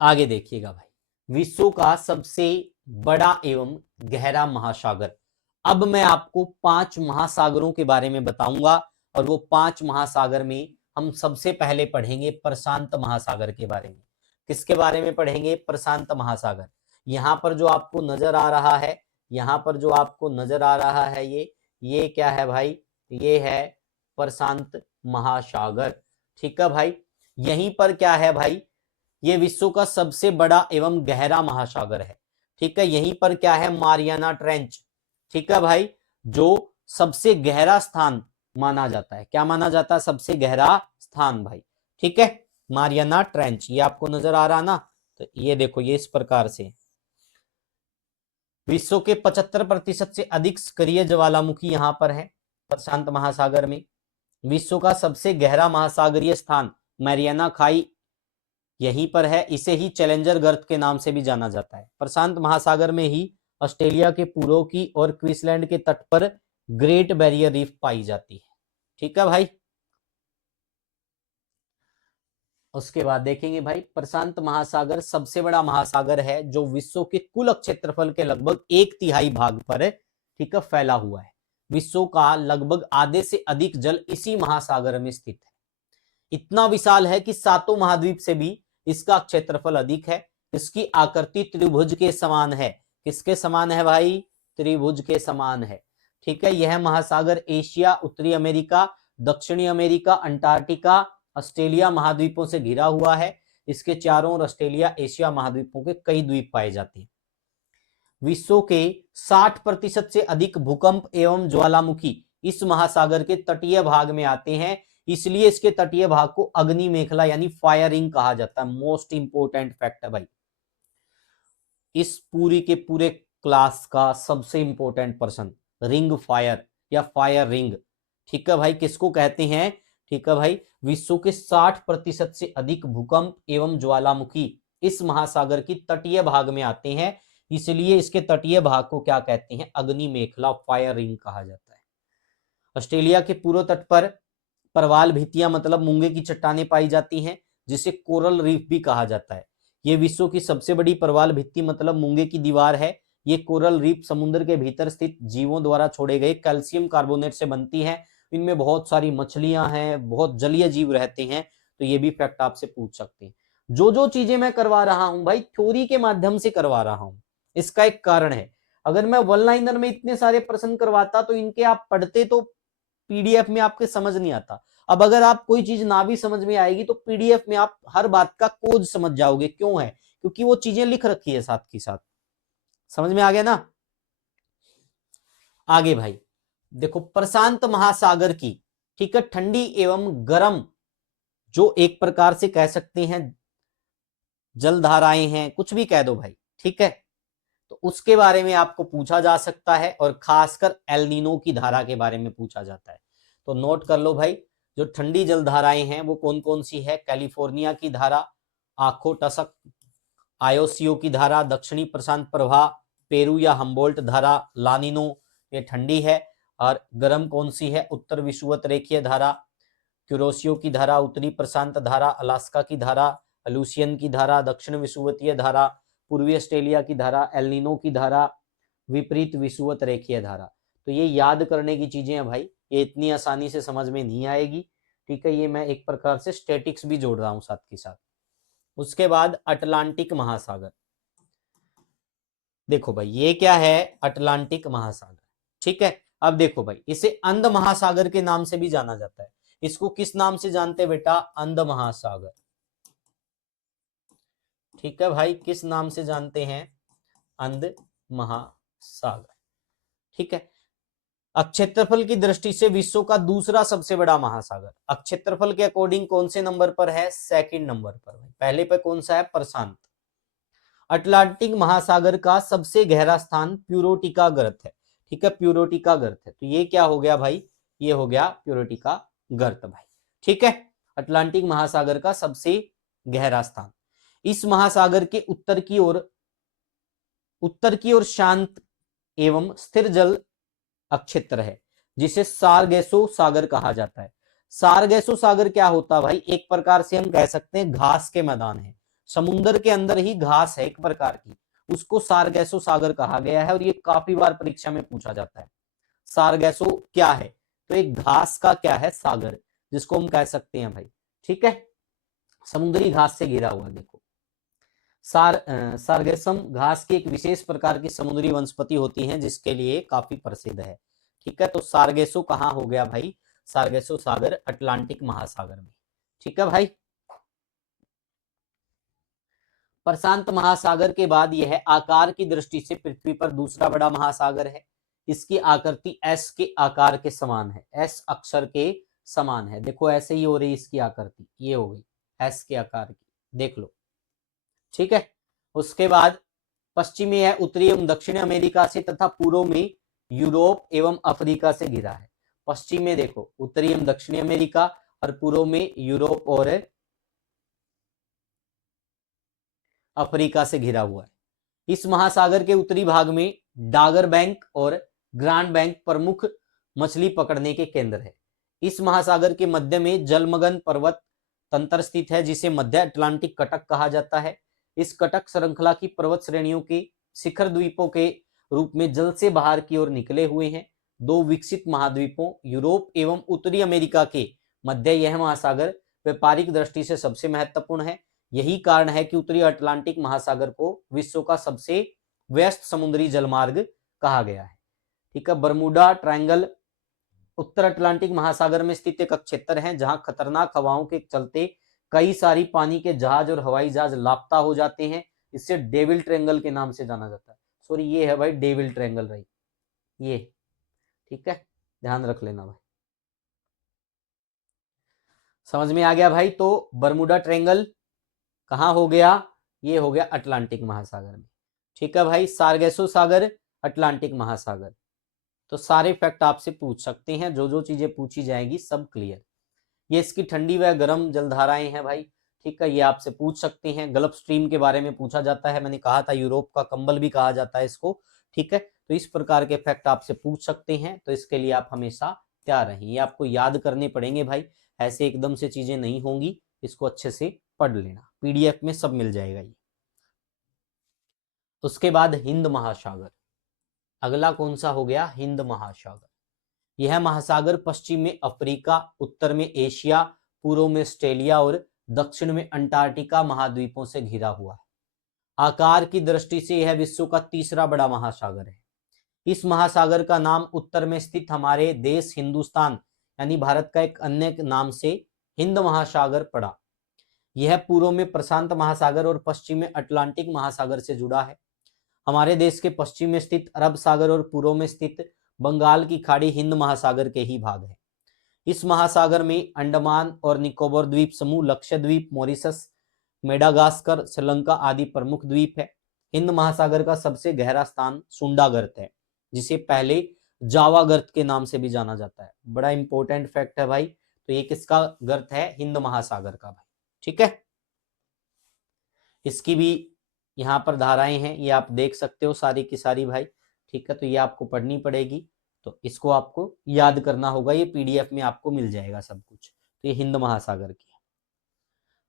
आगे देखिएगा भाई, विश्व का सबसे बड़ा एवं गहरा महासागर। अब मैं आपको 5 महासागरों के बारे में बताऊंगा, और वो 5 महासागर में हम सबसे पहले पढ़ेंगे प्रशांत महासागर के बारे में। किसके बारे में पढ़ेंगे? प्रशांत महासागर। यहाँ पर जो आपको नजर आ रहा है, यहाँ पर जो आपको नजर आ रहा है, ये क्या है भाई? ये है प्रशांत महासागर। ठीक है भाई, यहीं पर क्या है भाई? ये विश्व का सबसे बड़ा एवं गहरा महासागर है। ठीक है, यहीं पर क्या है? Mariana trench. ठीक है भाई, जो सबसे गहरा स्थान माना जाता है। क्या माना जाता है? सबसे गहरा स्थान भाई। ठीक है, मारियाना ट्रेंच, ये आपको नजर आ रहा ना, तो ये देखो, ये इस प्रकार से विश्व के 75% से अधिक सक्रिय ज्वालामुखी यहां पर है प्रशांत महासागर में। विश्व का सबसे गहरा महासागरीय स्थान मैरियाना खाई यहीं पर है। इसे ही चैलेंजर गर्त के नाम से भी जाना जाता है। प्रशांत महासागर में ही ऑस्ट्रेलिया के पूर्व की और क्वींसलैंड के तट पर ग्रेट बैरियर रीफ पाई जाती है। ठीक है भाई। उसके बाद देखेंगे भाई, प्रशांत महासागर सबसे बड़ा महासागर है जो विश्व के कुल क्षेत्रफल के लगभग 1/3 भाग पर, ठीक है, फैला हुआ है। विश्व का लगभग आधे से अधिक जल इसी महासागर में स्थित है। इतना विशाल है कि सातों महाद्वीप से भी इसका क्षेत्रफल अधिक है। इसकी आकृति त्रिभुज के समान है। किसके समान है भाई? त्रिभुज के समान है। ठीक है, यह महासागर एशिया, उत्तरी अमेरिका, दक्षिणी अमेरिका, अंटार्कटिका, ऑस्ट्रेलिया महाद्वीपों से घिरा हुआ है। इसके चारों ओर ऑस्ट्रेलिया, एशिया महाद्वीपों के कई द्वीप पाए जाते हैं। विश्व के 60% से अधिक भूकंप एवं ज्वालामुखी इस महासागर के तटीय भाग में आते हैं। इसलिए इसके तटीय भाग को अग्नि मेखला यानी फायरिंग कहा जाता है। मोस्ट इंपोर्टेंट फैक्ट है भाई, इस पूरी के पूरे क्लास का सबसे इंपोर्टेंट पर्सन, रिंग फायर या फायर रिंग। ठीक है भाई, किसको कहते हैं? ठीक है भाई, विश्व के 60% से अधिक भूकंप एवं ज्वालामुखी इस महासागर की तटीय भाग में आते हैं। इसलिए इसके तटीय भाग को क्या कहते हैं? अग्नि मेखला, फायर रिंग कहा जाता है। ऑस्ट्रेलिया के पूर्व तट पर परवाल भित्तियां मतलब मूंगे की चट्टानें पाई जाती हैं, जिसे कोरल रीफ भी कहा जाता है। यह विश्व की सबसे बड़ी परवाल भित्ति मतलब मूंगे की दीवार है। ये कोरल रीफ समुद्र के भीतर स्थित जीवों द्वारा छोड़े गए कैल्शियम कार्बोनेट से बनती है। इनमें बहुत सारी मछलियां हैं, बहुत जलीय जीव रहते हैं। तो ये भी फैक्ट आपसे पूछ सकते हैं। जो जो चीजें मैं करवा रहा हूं भाई, थ्योरी के माध्यम से करवा रहा हूं। इसका एक कारण है, अगर मैं वन लाइनर में इतने सारे प्रश्न करवाता तो इनके आप पढ़ते तो पीडीएफ में आपके समझ नहीं आता। अब अगर आप कोई चीज ना भी समझ में आएगी तो पीडीएफ में आप हर बात का कोड समझ जाओगे। क्यों है? क्योंकि वो चीजें लिख रखी है साथ की साथ। समझ में आ गया ना? आगे भाई देखो, प्रशांत महासागर की, ठीक है, ठंडी एवं गर्म, जो एक प्रकार से कह सकते हैं जलधाराएं हैं, कुछ भी कह दो भाई, ठीक है, तो उसके बारे में आपको पूछा जा सकता है। और खासकर एल नीनो की धारा के बारे में पूछा जाता है। तो नोट कर लो भाई, जो ठंडी जलधाराएं हैं वो कौन कौन सी है? कैलिफोर्निया की धारा, आखो टसक, आयोसियो की धारा, दक्षिणी प्रशांत प्रवाह, पेरू या हम्बोल्ट धारा, लानिनो, ये ठंडी है। और गर्म कौन सी है? उत्तर विषुवत रेखीय धारा, क्यूरोसियो की धारा, उत्तरी प्रशांत धारा, अलास्का की धारा, लूसियन की धारा, दक्षिण विषुवतीय धारा, पूर्वी ऑस्ट्रेलिया की धारा, एल्निनो की धारा, विपरीत विषुवत रेखीय धारा। तो ये याद करने की चीजें हैं भाई, ये इतनी आसानी से समझ में नहीं आएगी। ठीक है, ये मैं एक प्रकार से स्टैटिक्स भी जोड़ रहा हूं साथ के साथ। उसके बाद अटलांटिक महासागर। देखो भाई, ये क्या है? अटलांटिक महासागर। ठीक है, अब देखो भाई, इसे अंध महासागर के नाम से भी जाना जाता है। इसको किस नाम से जानते हैं बेटा? अंध महासागर। ठीक है भाई, किस नाम से जानते हैं? अंध महासागर। ठीक है, क्षेत्रफल की दृष्टि से विश्व का दूसरा सबसे बड़ा महासागर। क्षेत्रफल के अकॉर्डिंग कौन से नंबर पर है? सेकंड नंबर पर। पहले पे कौन सा है? प्रशांत। अटलांटिक महासागर का सबसे गहरा स्थान प्यूरोटिका गर्त है। ठीक है, प्यूरोटिका गर्त है। तो ये क्या हो गया भाई? ये हो गया प्यूरोटिका गर्त भाई। ठीक है, अटलांटिक महासागर का सबसे गहरा स्थान। इस महासागर के उत्तर की ओर शांत एवं स्थिर जल अक्षेत्र है, जिसे सारगेसो सागर कहा जाता है। सारगेसो सागर क्या होता है भाई? एक प्रकार से हम कह सकते हैं घास के मैदान है। समुद्र के अंदर ही घास है एक प्रकार की, उसको सारगेसो सागर कहा गया है। और ये काफी बार परीक्षा में पूछा जाता है। सारगेसो क्या है? तो एक घास का क्या है? सागर, जिसको हम कह सकते हैं भाई। ठीक है, समुद्री घास से घिरा हुआ। देखो, सारगेसम घास की एक विशेष प्रकार की समुद्री वनस्पति होती है, जिसके लिए काफी प्रसिद्ध है। ठीक है, तो सारगेसो कहां हो गया भाई? सारगेसो सागर अटलांटिक महासागर में। ठीक है भाई, प्रशांत महासागर के बाद यह आकार की दृष्टि से पृथ्वी पर दूसरा बड़ा महासागर है। इसकी आकृति एस के आकार के समान है, एस अक्षर के समान है। देखो ऐसे ही हो रही इसकी आकृति, ये हो गई एस के आकार की, देख लो, ठीक है। उसके बाद पश्चिम में है उत्तरी एवं दक्षिण अमेरिका से तथा पूर्व में यूरोप एवं अफ्रीका से घिरा है। पश्चिम में देखो उत्तरी एवं दक्षिणी अमेरिका और पूर्व में यूरोप और अफ्रीका से घिरा हुआ है। इस महासागर के उत्तरी भाग में डागर बैंक और ग्रांड बैंक प्रमुख मछली पकड़ने के केंद्र है। इस महासागर के मध्य में जलमग्न पर्वत तंत्र स्थित है जिसे मध्य अटलांटिक कटक कहा जाता है। इस कटक श्रृंखला की पर्वत श्रेणियों के शिखर द्वीपों के रूप में जल से बाहर की ओर निकले हुए हैं। दो विकसित महाद्वीपों यूरोप एवं उत्तरी अमेरिका के मध्य यह महासागर व्यापारिक दृष्टि से सबसे महत्वपूर्ण है। यही कारण है कि उत्तरी अटलांटिक महासागर को विश्व का सबसे व्यस्त समुद्री जलमार्ग कहा गया है। ठीक है। बरमूडा ट्रायंगल उत्तर अटलांटिक महासागर में स्थित एक क्षेत्र है जहां खतरनाक हवाओं के चलते कई सारी पानी के जहाज और हवाई जहाज लापता हो जाते हैं। इससे डेविल ट्रायंगल के नाम से जाना जाता है। सॉरी, ये है भाई डेविल ट्रायंगल रही ये, ठीक है, ध्यान रख लेना भाई। समझ में आ गया भाई। तो बरमूडा ट्रायंगल कहां हो गया? ये हो गया अटलांटिक महासागर में, ठीक है भाई। सार्गेसो सागर अटलांटिक महासागर। तो सारे फैक्ट आपसे पूछ सकते हैं, जो जो चीजें पूछी जाएंगी सब क्लियर। ये इसकी ठंडी व गर्म जलधाराएं हैं भाई, ठीक है, ये आपसे पूछ सकते हैं। गल्फ स्ट्रीम के बारे में पूछा जाता है, मैंने कहा था यूरोप का कंबल भी कहा जाता है इसको, ठीक है। तो इस प्रकार के फैक्ट आपसे पूछ सकते हैं, तो इसके लिए आप हमेशा तैयार रहें। ये आपको याद करने पड़ेंगे भाई, ऐसे एकदम से चीजें नहीं होंगी, इसको अच्छे से पढ़ लेना, पीडीएफ में सब मिल जाएगा ये। उसके बाद हिंद महासागर, अगला कौन सा हो गया? हिंद महासागर। यह महासागर पश्चिम में अफ्रीका, उत्तर में एशिया, पूर्व में ऑस्ट्रेलिया और दक्षिण में अंटार्कटिका महाद्वीपों से घिरा हुआ है। आकार की दृष्टि से यह विश्व का तीसरा बड़ा महासागर है। इस महासागर का नाम उत्तर में स्थित हमारे देश हिंदुस्तान यानी भारत का एक अन्य नाम से हिंद महासागर पड़ा। यह पूर्व में प्रशांत महासागर और पश्चिम में अटलांटिक महासागर से जुड़ा है। हमारे देश के पश्चिम में स्थित अरब सागर और पूर्व में स्थित बंगाल की खाड़ी हिंद महासागर के ही भाग है। इस महासागर में अंडमान और निकोबार द्वीप समूह, लक्षद्वीप, मॉरिशस, मेडागास्कर, श्रीलंका आदि प्रमुख द्वीप है। हिंद महासागर का सबसे गहरा स्थान सुंडा गर्त है, जिसे पहले जावा गर्त के नाम से भी जाना जाता है। बड़ा इंपॉर्टेंट फैक्ट है भाई। तो ये किसका गर्त है? हिंद महासागर का भाई, ठीक है। इसकी भी यहाँ पर धाराएं हैं, ये आप देख सकते हो सारी की सारी भाई, ठीक है। तो ये आपको पढ़नी पड़ेगी, तो इसको आपको याद करना होगा, ये पीडीएफ में आपको मिल जाएगा सब कुछ। तो ये हिंद महासागर की है।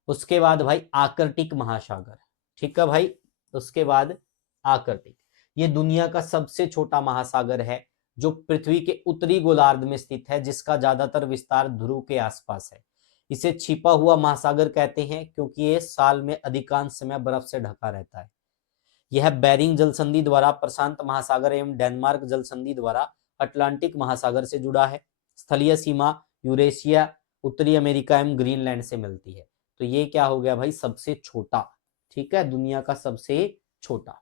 उसके बाद भाई आर्कटिक महासागर, ठीक है भाई। उसके बाद आर्कटिक, ये दुनिया का सबसे छोटा महासागर है जो पृथ्वी के उत्तरी गोलार्ध में स्थित है, जिसका ज्यादातर विस्तार ध्रुव के आसपास है। इसे छिपा हुआ महासागर कहते हैं क्योंकि ये साल में अधिकांश समय बर्फ से ढका रहता है। यह बेरिंग जल संधि द्वारा प्रशांत महासागर एवं डेनमार्क जल संधि द्वारा अटलांटिक महासागर से जुड़ा है। स्थलीय सीमा यूरेशिया, उत्तरी अमेरिका एवं ग्रीनलैंड से मिलती है। तो ये क्या हो गया भाई? सबसे छोटा, ठीक है, दुनिया का सबसे छोटा।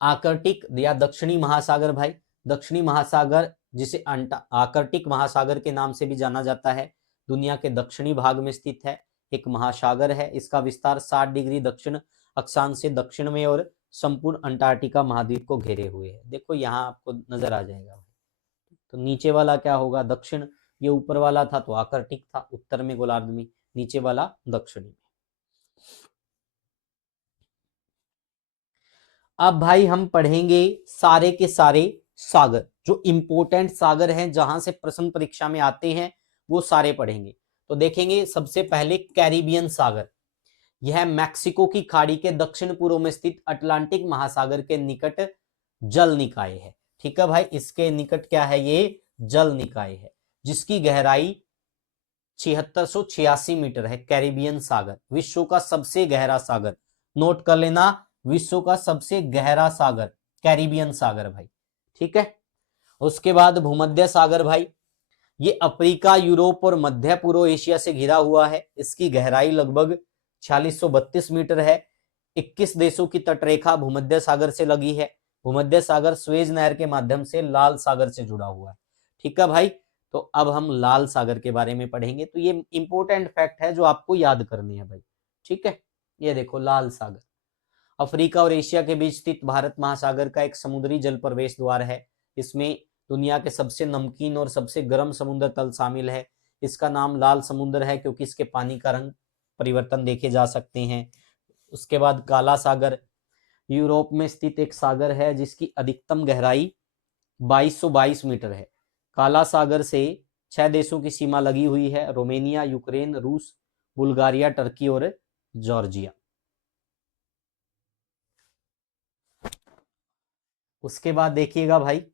आर्कटिक या दक्षिणी महासागर भाई, दक्षिणी महासागर जिसे आर्कटिक महासागर के नाम से भी जाना जाता है, दुनिया के दक्षिणी भाग में स्थित है, एक महासागर है। इसका विस्तार 60 डिग्री दक्षिण अक्षांश से दक्षिण में और संपूर्ण अंटार्कटिका महाद्वीप को घेरे हुए है। देखो यहाँ आपको नजर आ जाएगा। तो नीचे वाला क्या होगा? दक्षिण। ये ऊपर वाला था तो आर्कटिक था, उत्तर में गोलार्ध में, नीचे वाला दक्षिणी में। अब भाई हम पढ़ेंगे सारे के सारे सागर, जो इंपोर्टेंट सागर हैं, जहां से प्रश्न परीक्षा में आते हैं, वो सारे पढ़ेंगे। तो देखेंगे सबसे पहले कैरिबियन सागर। यह मैक्सिको की खाड़ी के दक्षिण पूर्व में स्थित अटलांटिक महासागर के निकट जल निकाय है, ठीक है भाई। इसके निकट क्या है? ये जल निकाय है, जिसकी गहराई 7686 मीटर है। कैरिबियन सागर विश्व का सबसे गहरा सागर, नोट कर लेना, विश्व का सबसे गहरा सागर कैरिबियन सागर भाई, ठीक है। उसके बाद भूमध्य सागर भाई, ये अफ्रीका, यूरोप और मध्य पूर्व एशिया से घिरा हुआ है। इसकी गहराई लगभग 4632 मीटर है। 21 देशों की तटरेखा भूमध्य सागर से लगी है। भूमध्य सागर स्वेज नहर के माध्यम से लाल सागर से जुड़ा हुआ है। ठीक है भाई, तो अब हम लाल सागर के बारे में पढ़ेंगे। तो ये इंपॉर्टेंट फैक्ट है जो आपको याद करनी है भाई। ठीक है, ये देखो लाल सागर अफ्रीका और एशिया के बीच स्थित भारत महासागर का एक समुद्री जल प्रवेश द्वार है। इसमें दुनिया के सबसे नमकीन और सबसे गर्म समुद्र तल शामिल है। इसका नाम लाल समुद्र है क्योंकि इसके पानी का रंग परिवर्तन देखे जा सकते हैं। उसके बाद काला सागर यूरोप में स्थित एक सागर है जिसकी अधिकतम गहराई 2222 मीटर है। काला सागर से 6 देशों की सीमा लगी हुई है, रोमेनिया, यूक्रेन, रूस, बुल्गारिया, टर्की और जॉर्जिया। उसके बाद देखिएगा भाई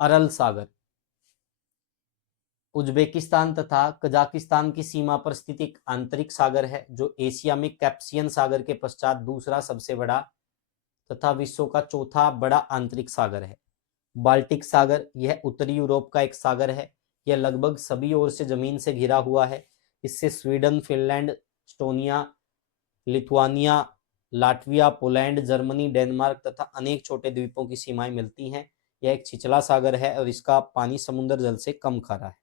अरल सागर उज्बेकिस्तान तथा कजाकिस्तान की सीमा पर स्थित एक आंतरिक सागर है जो एशिया में कैप्सियन सागर के पश्चात दूसरा सबसे बड़ा तथा विश्व का चौथा बड़ा आंतरिक सागर है। बाल्टिक सागर यह उत्तरी यूरोप का एक सागर है। यह लगभग सभी ओर से जमीन से घिरा हुआ है। इससे Sweden, Finland, Estonia, Lithuania, Latvia, Poland, Germany, Denmark तथा अनेक छोटे द्वीपों की सीमाएं मिलती हैं। यह एक छिछला सागर है और इसका पानी समुद्र जल से कम खारा है।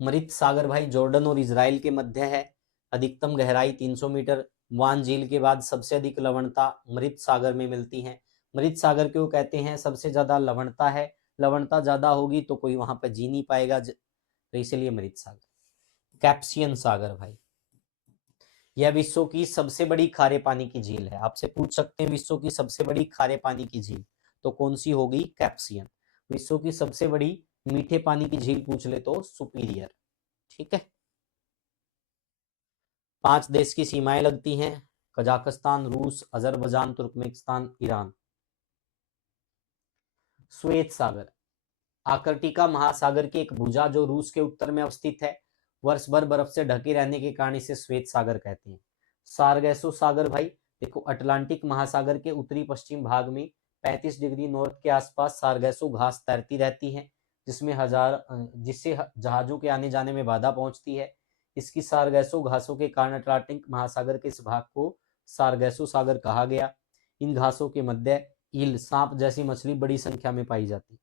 मृत सागर भाई जॉर्डन और इजराइल के मध्य है। अधिकतम गहराई 300 मीटर। वान झील के बाद सबसे अधिक लवणता मृत सागर में मिलती है। मृत सागर क्यों कहते हैं? सबसे ज्यादा लवणता है, लवणता ज्यादा होगी तो कोई वहां पर जी नहीं पाएगा, तो इसलिए मृत सागर। कैप्सियन सागर भाई यह विश्व की सबसे बड़ी खारे पानी की झील है। आपसे पूछ सकते हैं विश्व की सबसे बड़ी खारे पानी की झील तो कौन सी होगी? कैप्सियन। विश्व की सबसे बड़ी मीठे पानी की झील पूछ ले तो सुपीरियर। ठीक है, 5 देश की सीमाएं लगती हैं, कजाकिस्तान, रूस, अजरबैजान, तुर्कमेनिस्तान, ईरान। श्वेत सागर आर्कटिका महासागर की एक भुजा जो रूस के उत्तर में अवस्थित है। वर्ष भर बर्फ से ढके रहने के कारण इसे श्वेत सागर कहते हैं। सारगैसो सागर भाई देखो अटलांटिक महासागर के उत्तरी पश्चिम भाग में 35 डिग्री नॉर्थ के आसपास सारगैसो घास तैरती रहती है जिससे जहाजों के आने जाने में बाधा पहुंचती है। इसकी सारगैसो घासों के कारण अटलांटिक महासागर के इस भाग को सारगैसो सागर कहा गया। इन घासों के मध्य ईल, सांप जैसी मछली बड़ी संख्या में पाई जाती।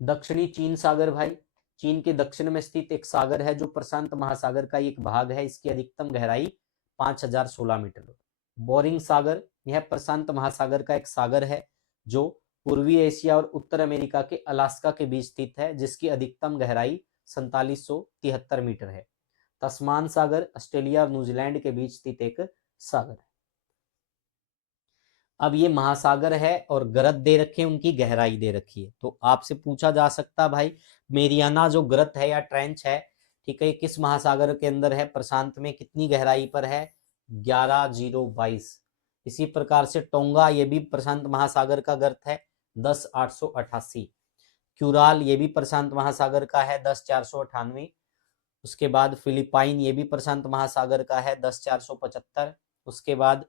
दक्षिणी चीन सागर भाई चीन के दक्षिण में स्थित एक सागर है जो प्रशांत महासागर का एक भाग है। इसकी अधिकतम गहराई 5016 मीटर। बोरिंग सागर यह प्रशांत महासागर का एक सागर है जो पूर्वी एशिया और उत्तर अमेरिका के अलास्का के बीच स्थित है, जिसकी अधिकतम गहराई 4773 मीटर है। तस्मान सागर ऑस्ट्रेलिया और न्यूजीलैंड के बीच स्थित एक सागर है। अब ये महासागर है और गरत दे रखे हैं, उनकी गहराई दे रखी है। तो आपसे पूछा जा सकता भाई मेरियाना जो गरत है या ट्रेंच है, ठीक है, किस महासागर के अंदर है? प्रशांत में। कितनी गहराई पर है? 11022। इसी प्रकार से टोंगा ये भी प्रशांत महासागर का गर्त है, 10888। क्यूराल ये भी प्रशांत महासागर का है, 10498। उसके बाद फिलिपाइन ये भी प्रशांत महासागर का है, 10475। उसके बाद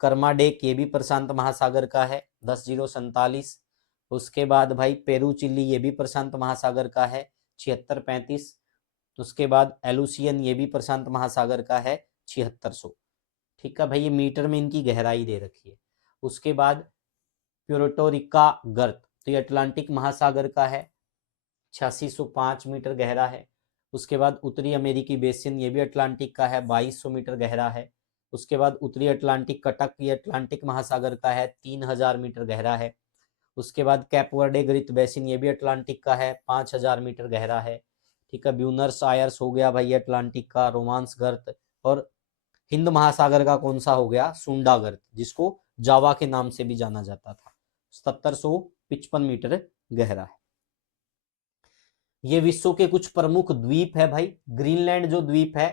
कर्माडेक ये भी प्रशांत महासागर का है, 10047। उसके बाद भाई पेरू चिल्ली ये भी प्रशांत महासागर का है, 7635। उसके बाद एलुसियन ये भी प्रशांत महासागर का है, 7600। ठीक है भाई, ये मीटर में इनकी गहराई दे रखी है। उसके बाद प्यूर्टो गर्त तो ये अटलांटिक महासागर का है, 8605 मीटर गहरा है। उसके बाद उत्तरी अमेरिकी बेसिन ये भी अटलांटिक का है, 2200 मीटर गहरा है। उसके बाद उत्तरी अटलांटिक कटक ये अटलांटिक महासागर का है, 3000 मीटर गहरा है। उसके बाद कैप वर्डे ग्रित बेसिन ये भी अटलांटिक का है, 5000 मीटर गहरा है। ठीक है, ब्यूनर्स आयर्स हो गया भाई अटलांटिक का। रोमांस गर्त और हिंद महासागर का कौन सा हो गया? सुंडा गर्त, जिसको जावा के नाम से भी जाना जाता था, 7755 मीटर गहरा है। ये विश्व के कुछ प्रमुख द्वीप है भाई। ग्रीनलैंड जो द्वीप है,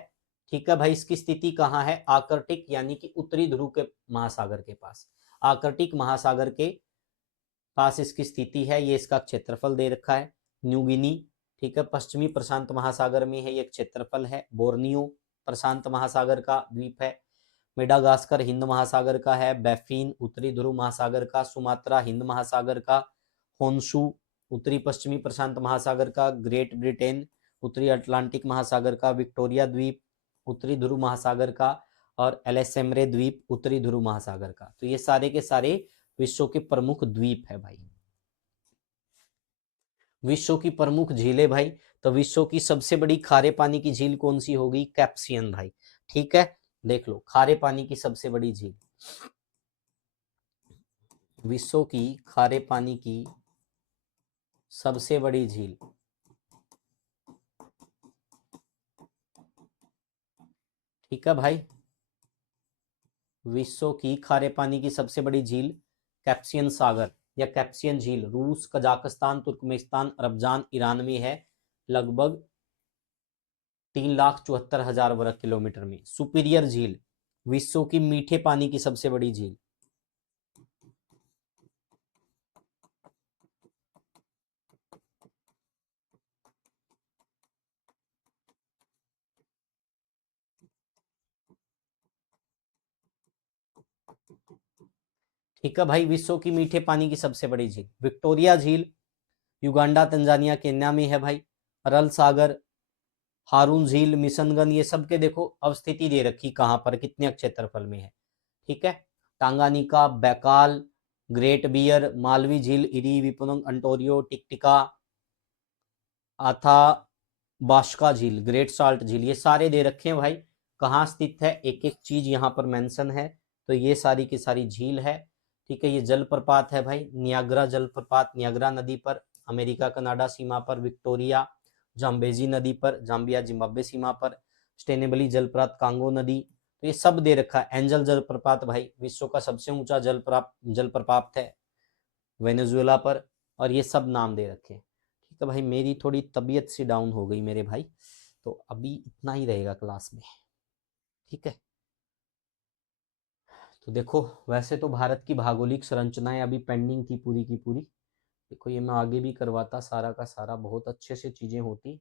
ठीक है भाई, इसकी स्थिति कहाँ है? आर्कटिक यानी कि उत्तरी ध्रुव के महासागर के पास। आर्कटिक महासागर के पास इसकी स्थिति है। ये इसका क्षेत्रफल दे रखा है। न्यू गिनी, ठीक है, पश्चिमी प्रशांत महासागर में है, ये क्षेत्रफल है। बोर्नियो प्रशांत महासागर का द्वीप है। मेडागास्कर हिंद महासागर का है। बैफिन उत्तरी ध्रुव महासागर का। सुमात्रा हिंद महासागर का। होन्शु उत्तरी पश्चिमी प्रशांत महासागर का। ग्रेट ब्रिटेन उत्तरी अटलांटिक महासागर का। विक्टोरिया द्वीप उत्तरी ध्रुव महासागर का। और एलेसेम्रे द्वीप उत्तरी ध्रुव महासागर का। तो ये सारे के सारे विश्व के प्रमुख द्वीप है भाई। विश्व की प्रमुख झीलें भाई, तो विश्व की सबसे बड़ी खारे पानी की झील कौन सी होगी? कैप्सियन भाई। ठीक है, देख लो खारे पानी की सबसे बड़ी झील, विश्व की खारे पानी की सबसे बड़ी झील, ठीक है भाई, विश्व की खारे पानी की सबसे बड़ी झील कैप्सियन सागर या कैप्सियन झील रूस, कजाकिस्तान, तुर्कमेनिस्तान, अरबजान, ईरान में है, लगभग 3,74,000 वर्ग किलोमीटर में। सुपीरियर झील, विश्व की मीठे पानी की सबसे बड़ी झील, ठीक है भाई, विश्व की मीठे पानी की सबसे बड़ी झील विक्टोरिया झील, युगांडा, तंजानिया, केन्या में है भाई। अरल सागर, हारून झील, मिशनगन, ये सब के देखो अवस्थिति दे रखी कहां पर, कितने क्षेत्रफल में है। ठीक है, Tanganyika, Baikal, Great Bear, Malawi झील, इरी, विपुनंग, अंटोरियो, टिकटिका, आथा बाष्का झील, ग्रेट साल्ट झील, ये सारे दे रखे हैं भाई। कहाँ स्थित है, एक एक चीज यहाँ पर मेंशन है। तो ये सारी की सारी झील है। ठीक है, ये जलप्रपात है भाई, नियाग्रा जलप्रपात, नियाग्रा नदी पर, अमेरिका कनाडा सीमा पर, विक्टोरिया जाम्बेजी नदी पर, जाम्बिया जिम्बाब्वे सीमा पर, स्टेनेबली जलप्रपात कांगो नदी। तो ये सब दे रखा है। एंजल जलप्रपात भाई विश्व का सबसे ऊंचा जलप्रपात है वेनेजुएला पर, और ये सब नाम दे रखे हैं। ठीक है भाई, मेरी थोड़ी तबीयत सी डाउन हो गई मेरे भाई, तो अभी इतना ही रहेगा क्लास में। ठीक है, तो देखो वैसे तो भारत की भौगोलिक संरचनाएं अभी पेंडिंग थी पूरी की पूरी। देखो ये मैं आगे भी करवाता सारा का सारा, बहुत अच्छे से चीजें होती।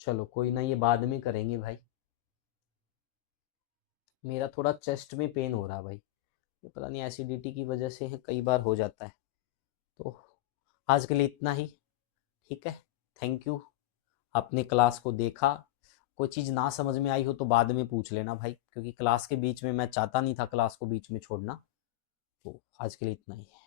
चलो कोई ना, ये बाद में करेंगे भाई। मेरा थोड़ा चेस्ट में पेन हो रहा भाई, ये पता नहीं एसिडिटी की वजह से है, कई बार हो जाता है। तो आज के लिए इतना ही। ठीक है, थैंक यू, आपने क्लास को देखा। कोई चीज़ ना समझ में आई हो तो बाद में पूछ लेना भाई, क्योंकि क्लास के बीच में मैं चाहता नहीं था क्लास को बीच में छोड़ना। तो आज के लिए इतना ही है।